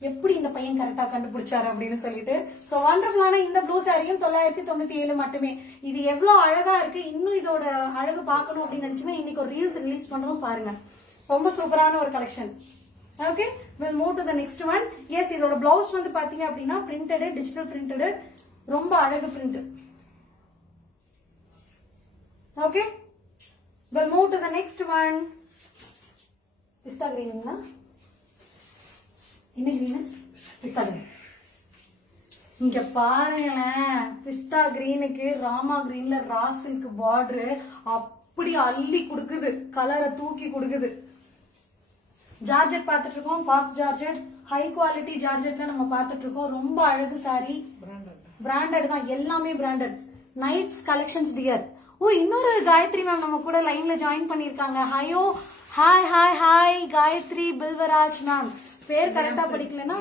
எப்படி இந்த பையன் கரெக்டா கண்டுபிடிச்சாரு அப்படின்னு சொல்லிட்டு. சோ வண்டர்ஃபுல்லான இந்த ப்ளூ சாரியும் 997 மட்டுமே. இது எவ்வளவு அழகா இருக்கு. இன்னும் இதோட அழகு பார்க்கணும் அப்படின்னு நினைச்சுன்னா இன்னைக்கு ஒரு ரீல்ஸ் ரிலீஸ் பண்றோம் பாருங்க. ரொம்ப சூப்பரான ஒரு collection. Okay, we'll move to the next one. Yes, இதோட பிளவுஸ் வந்து பாத்தீங்க அப்படின்னா பிரிண்டட், டிஜிட்டல் பிரிண்டட், ரொம்ப அழகு print. Okay, we'll move to the next one. Pista கிரீனுங்களா? என்ன கிரீன்? பிஸ்தா கிரீன். இங்க பாருங்களேன், பிஸ்தா கிரீனுக்கு ராமா கிரீன்ல ரா சில்க் பார்டர் அப்படி அள்ளி கொடுக்குது, கலரை தூக்கி கொடுக்குது. ஜார்ஜெட் பாத்துட்டு இருக்கோம், ஃபாக்ஸ் ஜார்ஜெட், ஹை குவாலிட்டி ஜார்ஜெட்ல நம்ம பாத்துட்டு இருக்கோம். ரொம்ப அழகு சாரி, பிராண்டட் தான், எல்லாமே branded. Nights collections dear. Oh, இன்னொரு காயத்ரி மேம் நம்ம கூட லைன்ல ஜாயின் பண்ணிருக்காங்க. ஹையோ, hi hi hi Gayathri Bilvaraj ma'am. பேர் கரெக்டா படிக்கலன்னா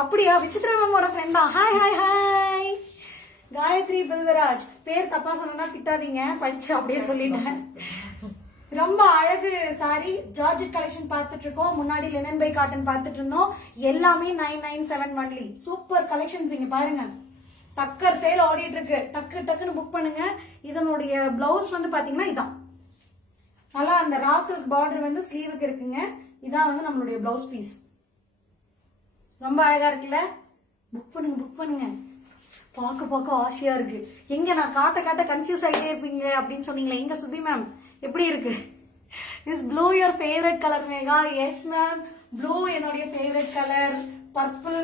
அப்படியா? விசித்ரா மேமோட ஃப்ரெண்டா? Hi hi hi Gayathri Bilvaraj. பேர் தப்பா சொன்னா திட்டாதீங்க, படிச்சு அப்படியே சொல்லிட்டேன். ரொம்ப அழகு சாரி. ஜார்ஜெட் கலெக்ஷன் பார்த்துட்டு இருக்கோம். முன்னாடி லினன் பை காட்டன் பார்த்துட்டு இருந்தோம். எல்லாமே 997 ஒன்லி. Super collections. இங்க பாருங்க, டக்கர் சேல் ஓடிட்டு இருக்கு. டக்குன்னு புக் பண்ணுங்க. இதனுடைய பிளவுஸ் வந்து பாத்தீங்கன்னா இதான் நல்லா அந்த ராசல் பார்டர் வந்து ஸ்லீவுக்கு இருக்குங்க. இதான் வந்து நம்மளுடைய பிளவுஸ் பீஸ். ரொம்ப அழகா இருக்குல்ல? புக் பண்ணுங்க. பார்க்க ஆசையா இருக்கு. எங்க நான் காட்ட கன்ஃபியூஸ் ஆகிட்டே இருப்பீங்க அப்படின்னு சொன்னீங்களே, எங்க சுபி மேம் எப்படி இருக்கு? Is blue your favourite colour Megha? Yes ma'am, blue என்னுடைய ஃபேவரட் கலர். பர்பிள்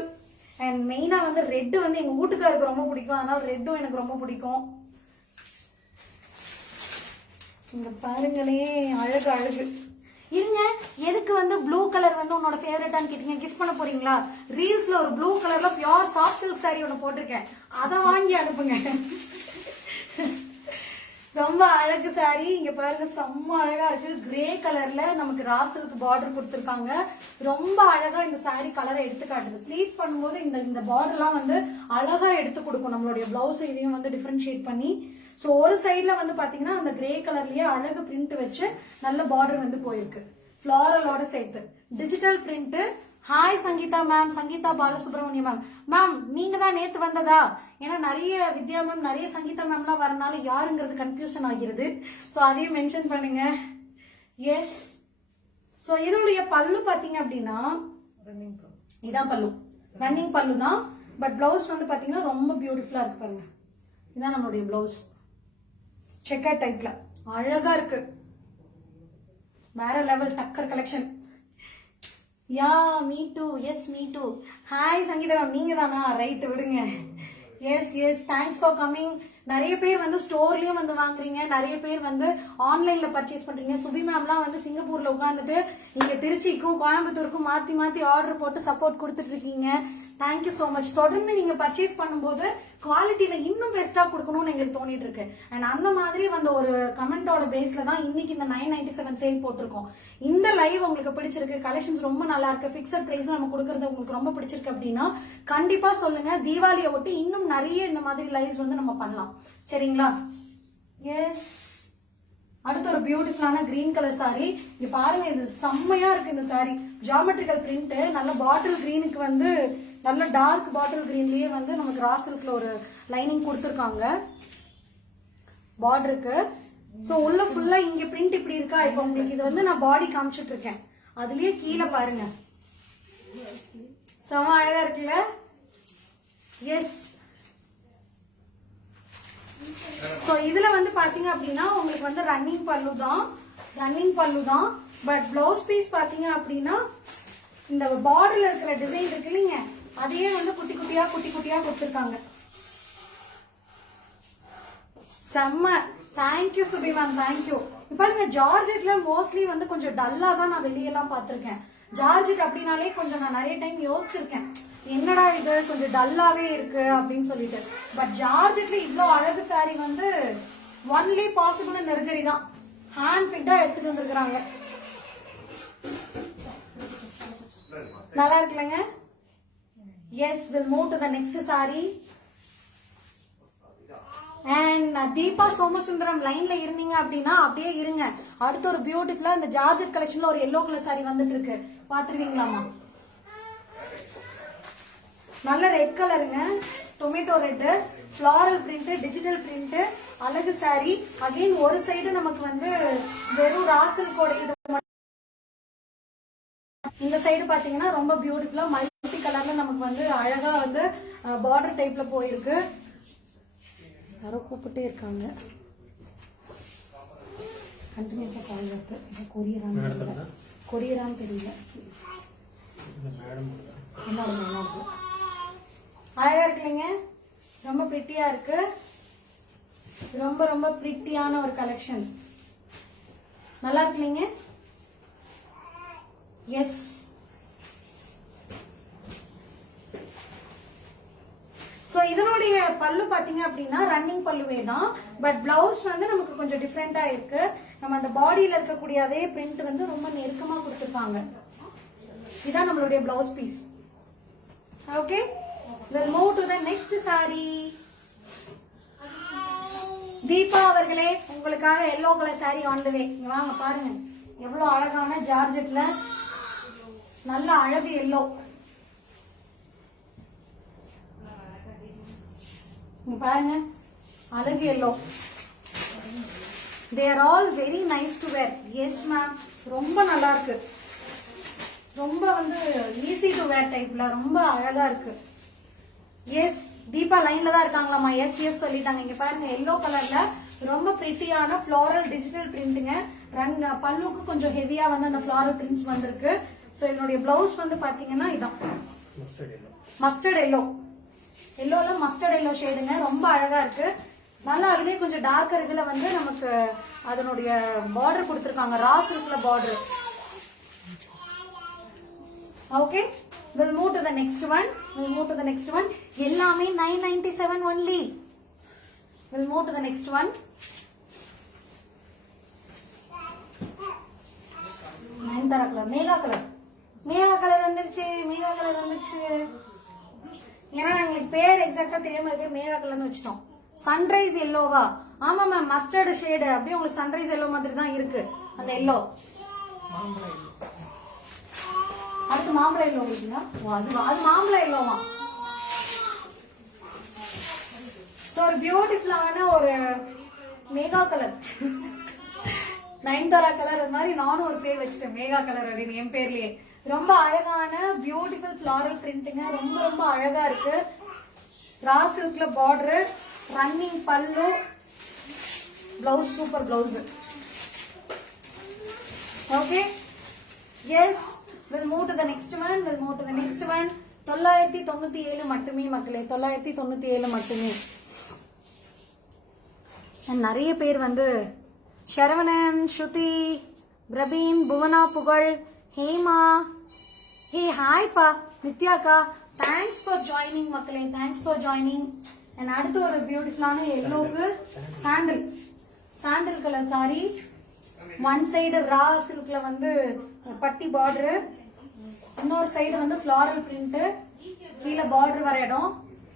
அண்ட் மெயினா வந்து ரெட் வந்து எங்க வீட்டுக்காருக்கு ரொம்ப பிடிக்கும். அதனால ரெட்டும் எனக்கு ரொம்ப பிடிக்கும். இங்க பாருங்களே, அழகு. இருங்க, எதுக்கு வந்து ப்ளூ கலர் வந்து உன்னோட ஃபேவரட்டான்னு கேட்டீங்க? கிஃப்ட் பண்ண போறீங்களா? ரீல்ஸ்ல ஒரு ப்ளூ கலர்ல பியூர் சாஃப்ட் சில்க் சாரி ஒன்னு போட்டிருக்கேன், அதை வாங்கி அனுப்புங்க. ரொம்ப அழகு சாரி. இங்க பாருங்க, செம்ம அழகா இருக்கு. கிரே கலர்ல நமக்கு ராசலுக்கு பார்டர் கொடுத்திருக்காங்க. ரொம்ப அழகா இந்த சாரி கலரை எடுத்து காட்டுது. ப்ளீட் பண்ணும்போது இந்த பார்டர்லாம் வந்து அழகா எடுத்து கொடுக்கும். நம்மளுடைய பிளவுஸ் இதையும் வந்து டிஃபரன்ஷியேட் பண்ணி. சோ ஒரு சைட்ல வந்து பாத்தீங்கன்னா அந்த கிரே கலர்லயே அழகு பிரிண்ட் வச்சு நல்ல பார்டர் வந்து போயிருக்கு, ஃபிளாரலோட சேர்த்து. Digital print. Hi Sangeetha ma'am, Sangeetha Balasubramaniam ma'am. Ma'am நீங்க தான் நேத்து வந்ததா? ஏன்னா நிறைய வித்யா மேம், நிறைய சங்கீதா மேம்லாம் வரனால யாருங்கிறது கன்ஃபியூஷன் ஆகிறது. சோ அதையும் மென்ஷன் பண்ணுங்க. எஸ். சோ இதனுடைய பல்லு பாத்தீங்க அப்படின்னா இதான் பல்லு, ரன்னிங் பல்லு தான். பட் பிளவுஸ் வந்து பாத்தீங்கன்னா ரொம்ப பியூட்டிஃபுல்லா இருக்கு பாருங்க. இதான் நம்மளுடைய பிளவுஸ். செக்கர் டைப்ல அழகா இருக்கு. வேற லெவல் டக்கர் collection. Yeah me too. Yes me too. Hi Sangeetha ma'am, நீங்க தானா? ரைட், விடுங்க. Yes thanks for coming. நிறைய பேர் வந்து ஸ்டோர்லயும் வந்து வாங்குறீங்க, நிறைய பேர் வந்து ஆன்லைன்ல பர்ச்சேஸ் பண்றீங்க. சுபி மேம்லாம் வந்து சிங்கப்பூர்ல உட்காந்துட்டு இங்க திருச்சிக்கும் கோயம்புத்தூருக்கும் மாத்தி ஆர்டர் போட்டு சப்போர்ட் கொடுத்துட்டு இருக்கீங்க. Thank you so much. தொடர்ந்து நீங்க பர்ச்சேஸ் பண்ணும்போது குவாலிட்டியில இன்னும் பெஸ்டா கொடுக்கணும்னு எங்களுக்கு தோணிட்டு இருக்கு. அண்ட் அந்த மாதிரி வந்த ஒரு கமெண்டோட பேஸ்ல தான் இன்னைக்கு இந்த 997 சேல் போட்டிருக்கோம். இந்த லைவ் உங்களுக்கு பிடிச்சிருக்கு, கலெக்ஷன்ஸ் ரொம்ப நல்லா இருக்கு, பிக்சட் பிரைஸ் நம்ம கொடுக்கறது உங்களுக்கு ரொம்ப பிடிச்சிருக்கு அப்படின்னா கண்டிப்பா சொல்லுங்க. தீபாவளியை ஒட்டி இன்னும் நிறைய இந்த மாதிரி லைவ்ஸ் வந்து நம்ம பண்ணலாம், சரிங்களா? எஸ். அடுத்து ஒரு பியூட்டிஃபுல்லான கிரீன் கலர் சாரி. இங்க பாருங்க, இது செம்மையா இருக்கு இந்த சாரி. ஜியோமெட்ரிக்கல் பிரிண்ட், நல்ல பாட்டில் கிரீனுக்கு வந்து நல்ல டார்க் பாட்டில் கிரீன்லயே வந்து நமக்கு ராசலுக்குள்ள ஒரு லைனிங் கொடுத்துருக்காங்க பார்டருக்கு. சோ உள்ள ஃபுல்லா இங்க பிரிண்ட் இப்படி இருக்கா. இப்ப உங்களுக்கு இது வந்து நான் பாடி காமிச்சிட்டு இருக்கேன், அதுலயே கீழே பாருங்க, செம அழகா இருக்குல்ல? எஸ். சோ இதுல வந்து பாத்தீங்க அப்படின்னா உங்களுக்கு வந்து ரன்னிங் பல்லு தான். பட் பிளவுஸ் பீஸ் பாத்தீங்க அப்படின்னா இந்த பார்டர்ல இருக்கிற டிசைன் இருக்கு இல்லைங்க, அதையே வந்து குட்டி குட்டியா கொடுத்திருக்காங்க. செம்ம. தேங்க்யூ சுபி மேம், தேங்க்யூ. பாருங்க, ஜார்ஜெட்ல மோஸ்ட்லி வந்து கொஞ்சம் டல்லா தான் நான் வெளியெல்லாம் பாத்திருக்கேன். ஜார்ஜெட் அப்படின்னாலே கொஞ்சம் நான் நிறைய டைம் யோசிச்சிருக்கேன், என்னடா இது கொஞ்சம் டல்லாவே இருக்கு அப்படின்னு சொல்லிட்டு. பட் ஜார்ஜெட்ல இவ்வளவு அழகு சாரி வந்து ஒன்லி பாசிபிள் நெர்ஜரி தான். ஹேண்ட் பிக்டா எடுத்துட்டு வந்திருக்காங்க. நல்லா இருக்குல்லங்க? Yes. Will move to the next sari. And Deepa Somasundaram லைன்ல இருந்தீங்க அப்படின்னா அப்படியே இருங்க. அடுத்து ஒரு பியூட்டிஃபுல்லா இந்த ஜார்ஜெட் கலெக்ஷன்ல ஒரு எல்லோ கலர் சாரி வந்துட்டு இருக்கு, பாத்துருவீங்களாமா? நல்ல ரெட் கலருங்க, tomato red, floral print, digital print, அழகு சாரி. அகைன் ஒரு சைடு நமக்கு வந்து வெறும் ராசல் கோடை, இந்த சைடு பாத்தீங்கன்னா ரொம்ப பியூட்டிஃபுல்லா மல்டி கலர்ல நமக்கு வந்து அழகா வந்து பார்டர் டைப்ல போயிருக்கு. யாரோ கூப்பிட்டே இருக்காங்க, கண்டினியூஸா கால் வருது. கொரியரான்னு தெரியல. என்னோட அழகா இருக்குல்லைங்க? ரொம்ப பிரிட்டியா இருக்கு. ரொம்ப பிரிட்டியான ஒரு கலெக்ஷன். நல்லா இருக்குல்லைங்க? எஸ். சோ இதனுடைய பல்லு பாத்தீங்க அப்படின்னா ரன்னிங் பல்லுவே தான். பட் பிளவுஸ் வந்து நமக்கு கொஞ்சம் டிஃப்ரெண்டா இருக்கு. நம்ம அந்த பாடியில இருக்கக்கூடிய அதே பிரிண்ட் வந்து ரொம்ப நெருக்கமா கொடுத்திருக்காங்க. இதான் நம்மளுடைய blouse piece. Okay, we'll move to the next saree. Deepa அவர்களே, உங்களுக்காக yellow colour sari on the way. வாங்க பாருங்க, எவ்வளவு அழகான ஜார்ஜெட்ல நல்ல அழகு எல்லோ. இங்க பாருங்க, அழகு yellow. They are all very nice to wear. Yes ma'am, ரொம்ப நல்லா இருக்கு. ரொம்ப வந்து ஈஸி டு வேர் டைப்ல ரொம்ப அழகா இருக்கு. எஸ், தீபா லைன்ல தான் இருக்காங்களாமா. எஸ் எஸ் சொல்லிட்டாங்க. இங்க பாருங்க, எல்லோ கலர்ல ரொம்ப பிரிட்டியான ஃப்ளோரல் டிஜிட்டல் பிரிண்ட்டுங்க. பல்லுக்கு கொஞ்சம் ஹெவியா வந்து அந்த ஃப்ளோரல் பிரிண்ட்ஸ் வந்திருக்கு. சோ இதனுடைய பிளவுஸ் வந்து பாத்தீங்கன்னா இதான் மஸ்டர்ட் எல்லோ. எல்லோல மஸ்டர்ட் எல்லோ ஷேடுங்க, ரொம்ப அழகா இருக்கு. நல்லா அதுலயே கொஞ்சம் டார்க்கர் இதுல வந்து நமக்கு அதனுடைய பார்டர் கொடுத்திருக்காங்க, ரா சில்க்ல border. Okay, we'll move to the next one. எல்லாமே 997 only. We'll move to the next one. Nayanthara colour, Megha colour வந்துருச்சு. ஏன்னா எங்களுக்கு பேர் எக்ஸாக்டா தெரியாம இருக்கு, மேகா கலர்னு வச்சிட்டோம். சன்ரைஸ் எல்லோவா? ஆமா மேம், மஸ்டர்ட் ஷேடு. அப்படியே உங்களுக்கு சன்ரைஸ் எல்லோ மாதிரி தான் இருக்கு அந்த எல்லோ. அடுத்து மாம்பழம் எல்லோ இருக்குங்க. அது மாம்பழம் எல்லோவா? சோ ஒரு பியூட்டிஃபுல்லான ஒரு மேகா கலர், நயன்தாரா கலர். அது மாதிரி நானும் ஒரு பேர் வச்சிட்டேன், மேகா கலர் அப்படின்னு என் பேர்லயே. ரொம்ப அழகான பியூட்டிஃபுல் ஃபிளாரல் பிரிண்ட்டுங்க, ரொம்ப ரொம்ப அழகா இருக்கு. ரா சில்க்ல border, running pallu, blouse super blouse. Okay, yes, we'll move to the next one. 997 மட்டுமே மக்களே, 997 மட்டுமே. நிறைய பேர் வந்து சரவணன், ஸ்ருதி, பிரபீன், புவனா, புகழ், ஹேமா, ஹே ஹாய் பா, நித்யாக்கா, தேங்க்ஸ் ஃபார் ஜாயினிங் மக்களே, தேங்க்ஸ் ஃபார் ஜாயினிங். அடுத்து ஒரு பியூட்டிஃபுல்லான எல்லோக்கு sandal colour sari. One side raw சில்க்ல வந்து பட்டி பார்டர், இன்னொரு சைடு வந்து ஃபிளாரல் பிரிண்ட், கீழே பார்டர் வர இடம்.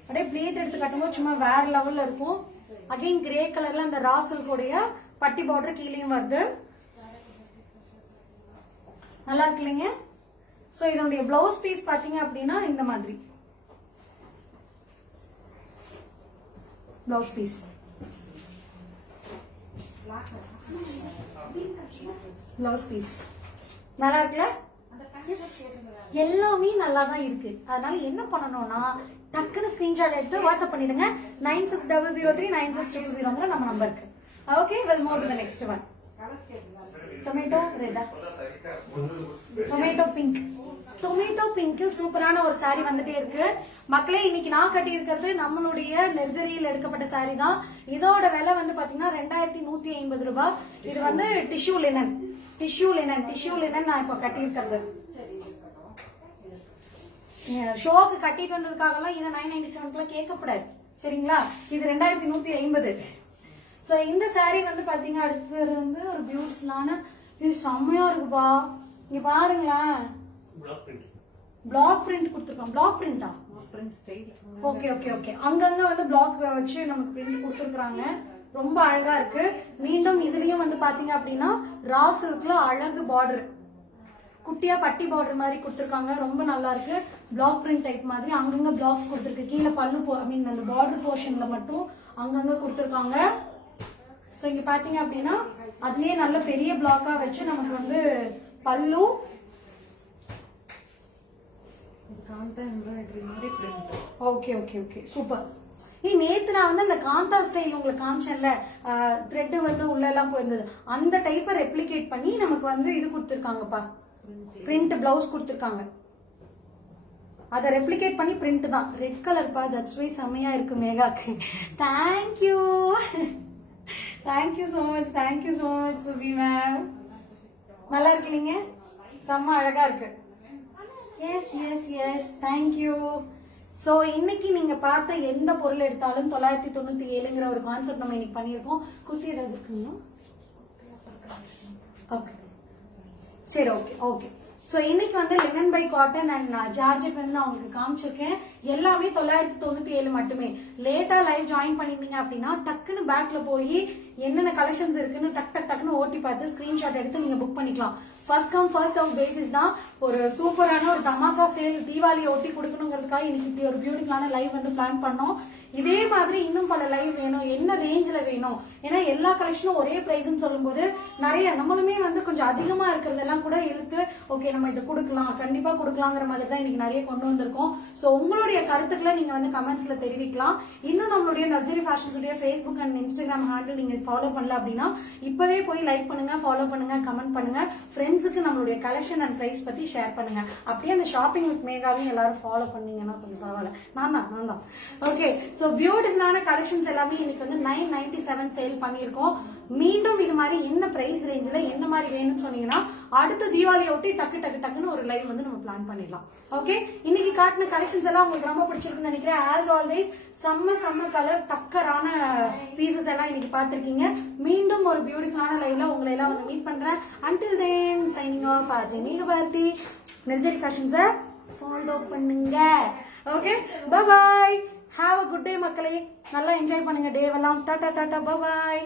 அப்படியே பிளேட் எடுத்து கட்டும்போது சும்மா வேற லெவல்ல இருக்கும். அகைன் கிரே கலர்ல அந்த ரா சில்கோடைய பட்டி பார்டர் கீழேயும் வருது. நல்லா இருக்கு இல்லைங்க? சோ இதனுடைய பிளவுஸ் பீஸ் பாத்தீங்க அப்படின்னா இந்த மாதிரி பிளவுஸ் பீஸ். நல்லா இருக்குல்ல? எல்லாமே நல்லா தான் இருக்கு. அதனால என்ன பண்ணணும்னா டக்குன்னு ஸ்கிரீன்ஷாட் எடுத்து வாட்ஸ்அப் பண்ணிடுங்க. 9600396200 நம்ம நம்பருக்கு. Okay, we'll move to the next one. Tomato ரெட்டா, டொமேட்டோ பிங்க் சூப்பரான ஒரு சாரி வந்துட்டே இருக்கு மக்களே. இன்னைக்கு நான் கட்டி இருக்கிறது நம்மளுடைய நெர்ஜரியில் எடுக்கப்பட்ட சாரி தான். இதோட விலை வந்து பாத்தீங்கன்னா 2150 ரூபாய். இது வந்து டிஷ்யூ லினன் நான் இப்ப கட்டி இருக்கிறது. ஷோக்கு கட்டிட்டு வந்ததுக்காக எல்லாம் இதை 997 கேட்கப்படாது, சரிங்களா? இது 2150. சோ இந்த சாரி வந்து பாத்தீங்க அடுத்து வந்து ஒரு பியூட்டிஃபுல்லான, இது செம்மையா இருக்குப்பா. இங்க பாருங்களேன், பிளாக் பிரிண்ட் கொடுத்துருக்கோம். பிளாக் பிரிண்டா? ஓகே. அங்கங்க வந்து பிளாக் வச்சு நமக்கு பிரிண்ட் கொடுத்துருக்காங்க. ரொம்ப அழகா இருக்கு. மீண்டும் இதுலயும் வந்து பாத்தீங்க அப்படின்னா ரா சில்க்ல அழகு பார்டர், குட்டியா பட்டி பார்டர் மாதிரி கொடுத்துருக்காங்க. ரொம்ப நல்லா இருக்கு. பிளாக் பிரிண்ட் டைப் மாதிரி அங்கங்க பிளாக்ஸ் கொடுத்துருக்கு. கீழே பல்லு அந்த பார்டர் போர்ஷன்ல மட்டும் அங்கங்க கொடுத்துருக்காங்க. சோ இங்க பாத்தீங்க அப்படின்னா அதுலயே நல்ல பெரிய பிளாக்கா வச்சு நமக்கு வந்து பல்லு, ஓகே சூப்பர். நேத்து நான் வந்து அந்த காந்தா ஸ்டைல் உங்களுக்கு காமிச்சேன்ல, த்ரெட் வந்து உள்ள எல்லாம் போயிருந்தது, அந்த டைப்பை ரெப்ளிகேட் பண்ணி நமக்கு வந்து இது கொடுத்துருக்காங்கப்பா, பிரிண்ட் பிளவுஸ் கொடுத்துருக்காங்க. அதை ரெப்ளிகேட் பண்ணி பிரிண்ட் தான். ரெட் கலர் பா, தட்ஸ் வை செம்மையா இருக்கு மேகாக்கு. தேங்க்யூ சோ மச் சுபி மேம். நல்லா இருக்கு, நீங்க செம்ம அழகா இருக்கு. Yes thank you. சோ இன்னைக்கு நீங்க பார்த்த எந்த பொருள் எடுத்தாலும் 997ங்கிற ஒரு கான்செப்ட் நம்ம இன்னைக்கு பண்ணிருக்கோம். குர்த்தி ஏதாவது இருக்குங்களா? ஓகே, சரி, ஓகே. சோ இன்னைக்கு வந்து linen by cotton and georgette வந்து நான் உங்களுக்கு காமிச்சிருக்கேன். எல்லாமே 997 மட்டுமே. லேட்டா லைவ் ஜாயின் பண்ணிருந்தீங்க அப்படின்னா டக்குன்னு பேக்ல போய் என்னென்ன கலெக்ஷன்ஸ் இருக்குன்னு டக்குன்னு ஓட்டி பார்த்து ஸ்கிரீன்ஷாட் எடுத்து நீங்க புக் பண்ணிக்கலாம். First come first serve basis தான். ஒரு சூப்பரான ஒரு தமாக்கா சேல் தீபாவளியை ஒட்டி கொடுக்கணுங்கிறதுக்காக இன்னைக்கு இப்படி ஒரு பியூட்டிஃபுல்லான லைவ் வந்து பிளான் பண்ணோம். இதே மாதிரி இன்னும் பல லைவ் வேணும், என்ன ரேஞ்சில் வேணும், ஏன்னா எல்லா கலெக்ஷனும் ஒரே பிரைஸ்ன்னு சொல்லும்போது நிறைய நம்மளுமே வந்து கொஞ்சம் அதிகமா இருக்கிறதெல்லாம் கூட இழுத்து ஓகே நம்ம இதை கொடுக்கலாம், கண்டிப்பா கொடுக்கலாங்கிற மாதிரி தான் இன்னைக்கு நிறைய கொண்டு வந்திருக்கோம். ஸோ உங்களுடைய கருத்துக்களை நீங்க வந்து கமெண்ட்ஸ்ல தெரிவிக்கலாம். இன்னும் நம்மளுடைய நர்சரி ஃபேஷன்ஸுடைய ஃபேஸ்புக் அண்ட் இன்ஸ்டாகிராம் ஹேண்டில் நீங்க ஃபாலோ பண்ணல அப்படின்னா இப்பவே போய் லைக் பண்ணுங்க, ஃபாலோ பண்ணுங்க, கமெண்ட் பண்ணுங்க, ஃப்ரெண்ட்ஸுக்கு நம்மளுடைய கலெக்ஷன் அண்ட் பிரைஸ் பத்தி ஷேர் பண்ணுங்க. அப்படியே அந்த ஷாப்பிங் வித் மேகாவையும் எல்லாரும் ஃபாலோ பண்ணீங்கன்னா கொஞ்சம் பரவாயில்ல. நான் தான் ஓகே. ஸோ பியூட்டிஃபுல்லான கலெக்ஷன்ஸ் எல்லாமே இன்னைக்கு வந்து 997 சேல் பண்ணியிருக்கோம். மீண்டும் இது மாதிரி என்ன பிரைஸ் ரேஞ்சில் என்ன மாதிரி வேணும்னு சொன்னீங்கன்னா அடுத்த தீபாவளியை ஒட்டி டக்குன்னு ஒரு லைவ் வந்து நம்ம பிளான் பண்ணிடலாம். ஓகே, இன்னைக்கு காட்டின கலெக்ஷன்ஸ் எல்லாம் உங்களுக்கு ரொம்ப பிடிச்சிருக்குன்னு நினைக்கிறேன். ஆஸ் ஆல்வேஸ் செம்ம கலர் டக்கரான பீசஸ் எல்லாம் இன்னைக்கு பார்த்திருக்கீங்க. மீண்டும் ஒரு பியூட்டிஃபுல்லான லைவ்ல உங்களை எல்லாம் வந்து மீட் பண்றேன். Until then signing off RJ நீங்க பார்த்தி நர்சரி ஃபேஷன்ஸை ஃபாலோ பண்ணுங்க. Okay, bye bye, have a good day மக்களே. நல்லா என்ஜாய் பண்ணுங்க டேவெல்லாம். டாடா டாடா, பை பாய்.